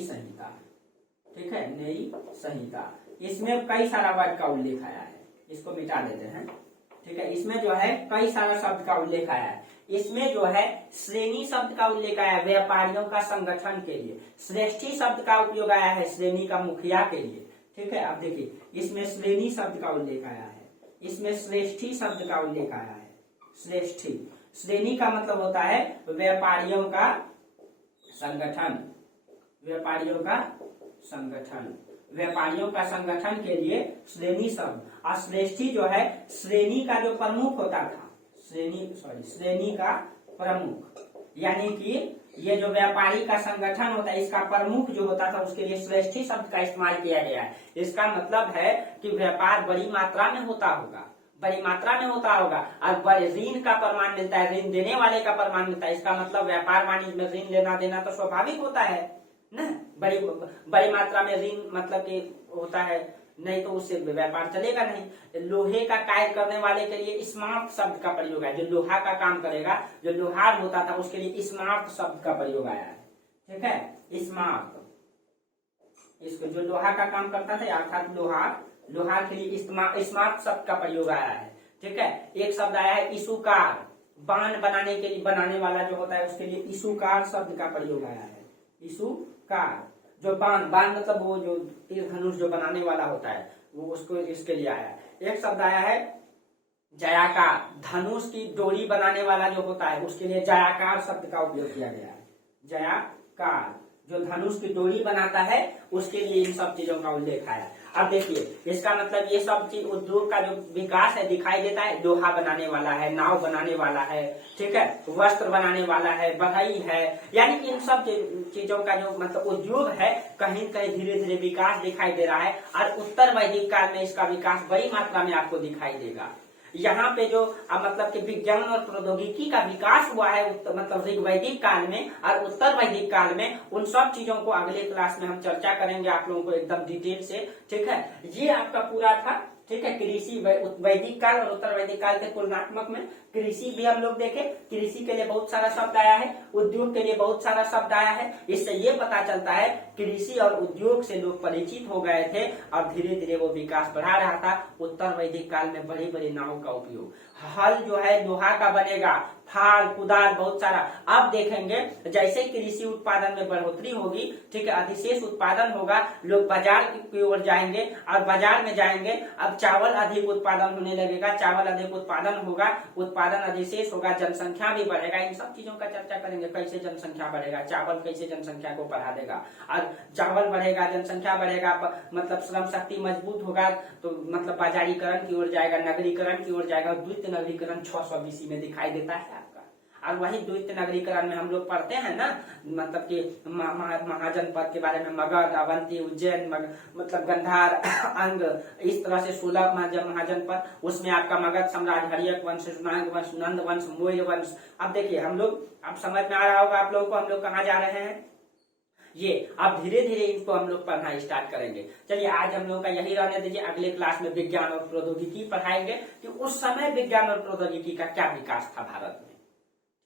संहिता, ठीक है, नेयी संहिता। इसमें कई सारा वर्ड का उल्लेख आया है, इसको मिटा देते हैं, ठीक है। इसमें जो है कई सारा शब्द का उल्लेख आया है। इसमें जो है श्रेणी शब्द का उल्लेख आया है व्यापारियों का संगठन के लिए, श्रेष्ठी शब्द का उपयोग आया है श्रेणी का मुखिया के लिए, ठीक है। अब देखिए इसमें श्रेणी शब्द का उल्लेख आया है, इसमें श्रेष्ठी शब्द का उल्लेख आया है, श्रेष्ठी। श्रेणी का मतलब होता है व्यापारियों का संगठन, व्यापारियों का संगठन, व्यापारियों का संगठन के लिए श्रेणी शब्द। और श्रेष्ठी जो है श्रेणी का जो प्रमुख होता था, श्रेणी का प्रमुख, यानी कि ये जो व्यापारी का संगठन होता है इसका प्रमुख जो होता था उसके लिए श्रेष्ठी शब्द का इस्तेमाल किया गया है। इसका मतलब है कि व्यापार बड़ी मात्रा में होता होगा, बड़ी मात्रा में होता होगा, और बड़े ऋण का प्रमाण मिलता है, ऋण देने वाले का प्रमाण मिलता है। इसका मतलब व्यापार वाणिज्य में ऋण लेना देना तो स्वाभाविक होता है ना, बड़ी मात्रा में ऋण मतलब कि होता है, नहीं तो उससे व्यापार चलेगा नहीं। लोहे का कार्य करने वाले के लिए इस्मार्ट शब्द का प्रयोग है, जो लोहा का काम करेगा, जो लोहार होता था उसके लिए इस्मार्ट शब्द का प्रयोग आया है, ठीक है, इस्मार्ट। इसको जो लोहा का काम करता था अर्थात लोहार के लिए स्मार्ट शब्द का प्रयोग आया है, ठीक है। एक शब्द आया है इसूकार, बाण बनाने के लिए, बनाने वाला जो होता है उसके लिए इसूकार शब्द का प्रयोग आया है, इसूकार। जो बाण मतलब वो जो तीर धनुष जो बनाने वाला होता है वो उसको इसके लिए आया है। एक शब्द आया है जयाकार, धनुष की डोरी बनाने वाला जो होता है उसके लिए जयाकार शब्द का उपयोग किया गया है, जयाकार। जो धनुष की डोरी बनाता है उसके लिए इन सब चीजों का उल्लेख आया। अब देखिए इसका मतलब ये सब चीज उद्योग का जो विकास है दिखाई देता है, लोहा बनाने वाला है, नाव बनाने वाला है, ठीक है, वस्त्र बनाने वाला है, बढ़ई है, यानी इन सब चीजों का जो मतलब उद्योग है कहीं कहीं धीरे धीरे विकास दिखाई दे रहा है। और उत्तर वैदिक काल में इसका विकास बड़ी मात्रा में आपको दिखाई देगा। यहाँ पे जो मतलब कि विज्ञान और प्रौद्योगिकी का विकास हुआ है मतलब ऋग्वैदिक काल में और उत्तर वैदिक काल में, उन सब चीजों को अगले क्लास में हम चर्चा करेंगे आप लोगों को एकदम डिटेल से, ठीक है। ये आपका पूरा था, ठीक है, कृषि वैदिक काल और उत्तर वैदिक काल के तुलनात्मक में कृषि भी हम लोग देखे। कृषि के लिए बहुत सारा शब्द आया है, उद्योग के लिए बहुत सारा शब्द आया है। इससे ये पता चलता है कृषि और उद्योग से लोग परिचित हो गए थे और धीरे धीरे वो विकास बढ़ा रहा था। उत्तर वैदिक काल में बड़ी बड़ी नावों का उपयोग, हल जो है लोहा का बनेगा, फाल कुदाल बहुत सारा। अब देखेंगे जैसे कृषि उत्पादन में बढ़ोतरी होगी, ठीक है, अधिशेष उत्पादन होगा, लोग बाजार की ओर जाएंगे और बाजार में जाएंगे। अब चावल अधिक उत्पादन होने लगेगा, चावल अधिक उत्पादन होगा, उत्पादन अधिशेष होगा, जनसंख्या भी बढ़ेगा। इन सब चीजों का चर्चा करेंगे, कैसे जनसंख्या बढ़ेगा, चावल कैसे जनसंख्या को बढ़ा देगा। और चावल बढ़ेगा, जनसंख्या बढ़ेगा, मतलब श्रम शक्ति मजबूत होगा तो मतलब बाजारीकरण की ओर जाएगा, नगरीकरण की ओर जाएगा। द्वितीय नगरीकरण 600 BC में दिखाई देता है आपका। और वही द्वितीय नगरीकरण में हम लोग पढ़ते हैं ना, मतलब कि महाजनपद के बारे में, मगध, अवंती, उज्जैन, मतलब गंधार, अंग, इस तरह से 16 महाजनपद। उसमें आपका मगध साम्राज्य, हर्यक वंश, नाग वंश, नंद वंश, मौर्य वंश। अब देखिए हम लोग, अब समझ में आ रहा होगा आप लोगों को हम लोग कहाँ जा रहे हैं। ये अब धीरे धीरे इनको हम लोग पढ़ना स्टार्ट करेंगे। चलिए आज हम लोगों का यही रहने दीजिए, अगले क्लास में विज्ञान और प्रौद्योगिकी पढ़ाएंगे कि उस समय विज्ञान और प्रौद्योगिकी का क्या विकास था भारत में,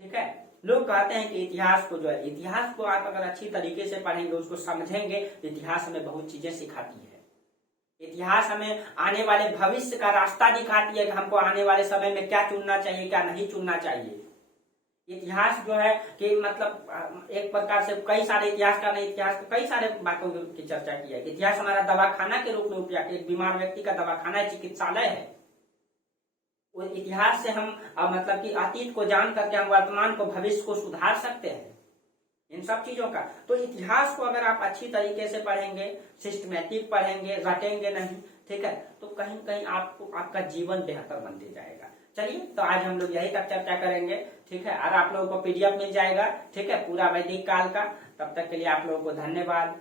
ठीक है। लोग कहते हैं कि इतिहास को जो है, इतिहास को आप अगर अच्छी तरीके से पढ़ेंगे, उसको समझेंगे, इतिहास हमें बहुत चीजें सिखाती है। इतिहास हमें आने वाले भविष्य का रास्ता दिखाती है कि हमको आने वाले समय में क्या चुनना चाहिए, क्या नहीं चुनना चाहिए। इतिहास जो है कि मतलब एक प्रकार से कई सारे इतिहासकार ने इतिहास कई सारे बातों की चर्चा की है। इतिहास हमारा दवाखाना के रूप में उपयोग, एक बीमार व्यक्ति का दवाखाना है, चिकित्सालय है। वो इतिहास से हम मतलब कि अतीत को जान करके हम वर्तमान को, भविष्य को सुधार सकते हैं, इन सब चीजों का। तो इतिहास को अगर आप अच्छी तरीके से पढ़ेंगे, सिस्टमैटिक पढ़ेंगे, रटेंगे नहीं, ठीक है, तो कहीं कहीं आपको आपका जीवन बेहतर बनते जाएगा। चलिए तो आज हम लोग यही तक चर्चा करेंगे, ठीक है। और आप लोगों को PDF मिल जाएगा, ठीक है, पूरा वैदिक काल का। तब तक के लिए आप लोगों को धन्यवाद।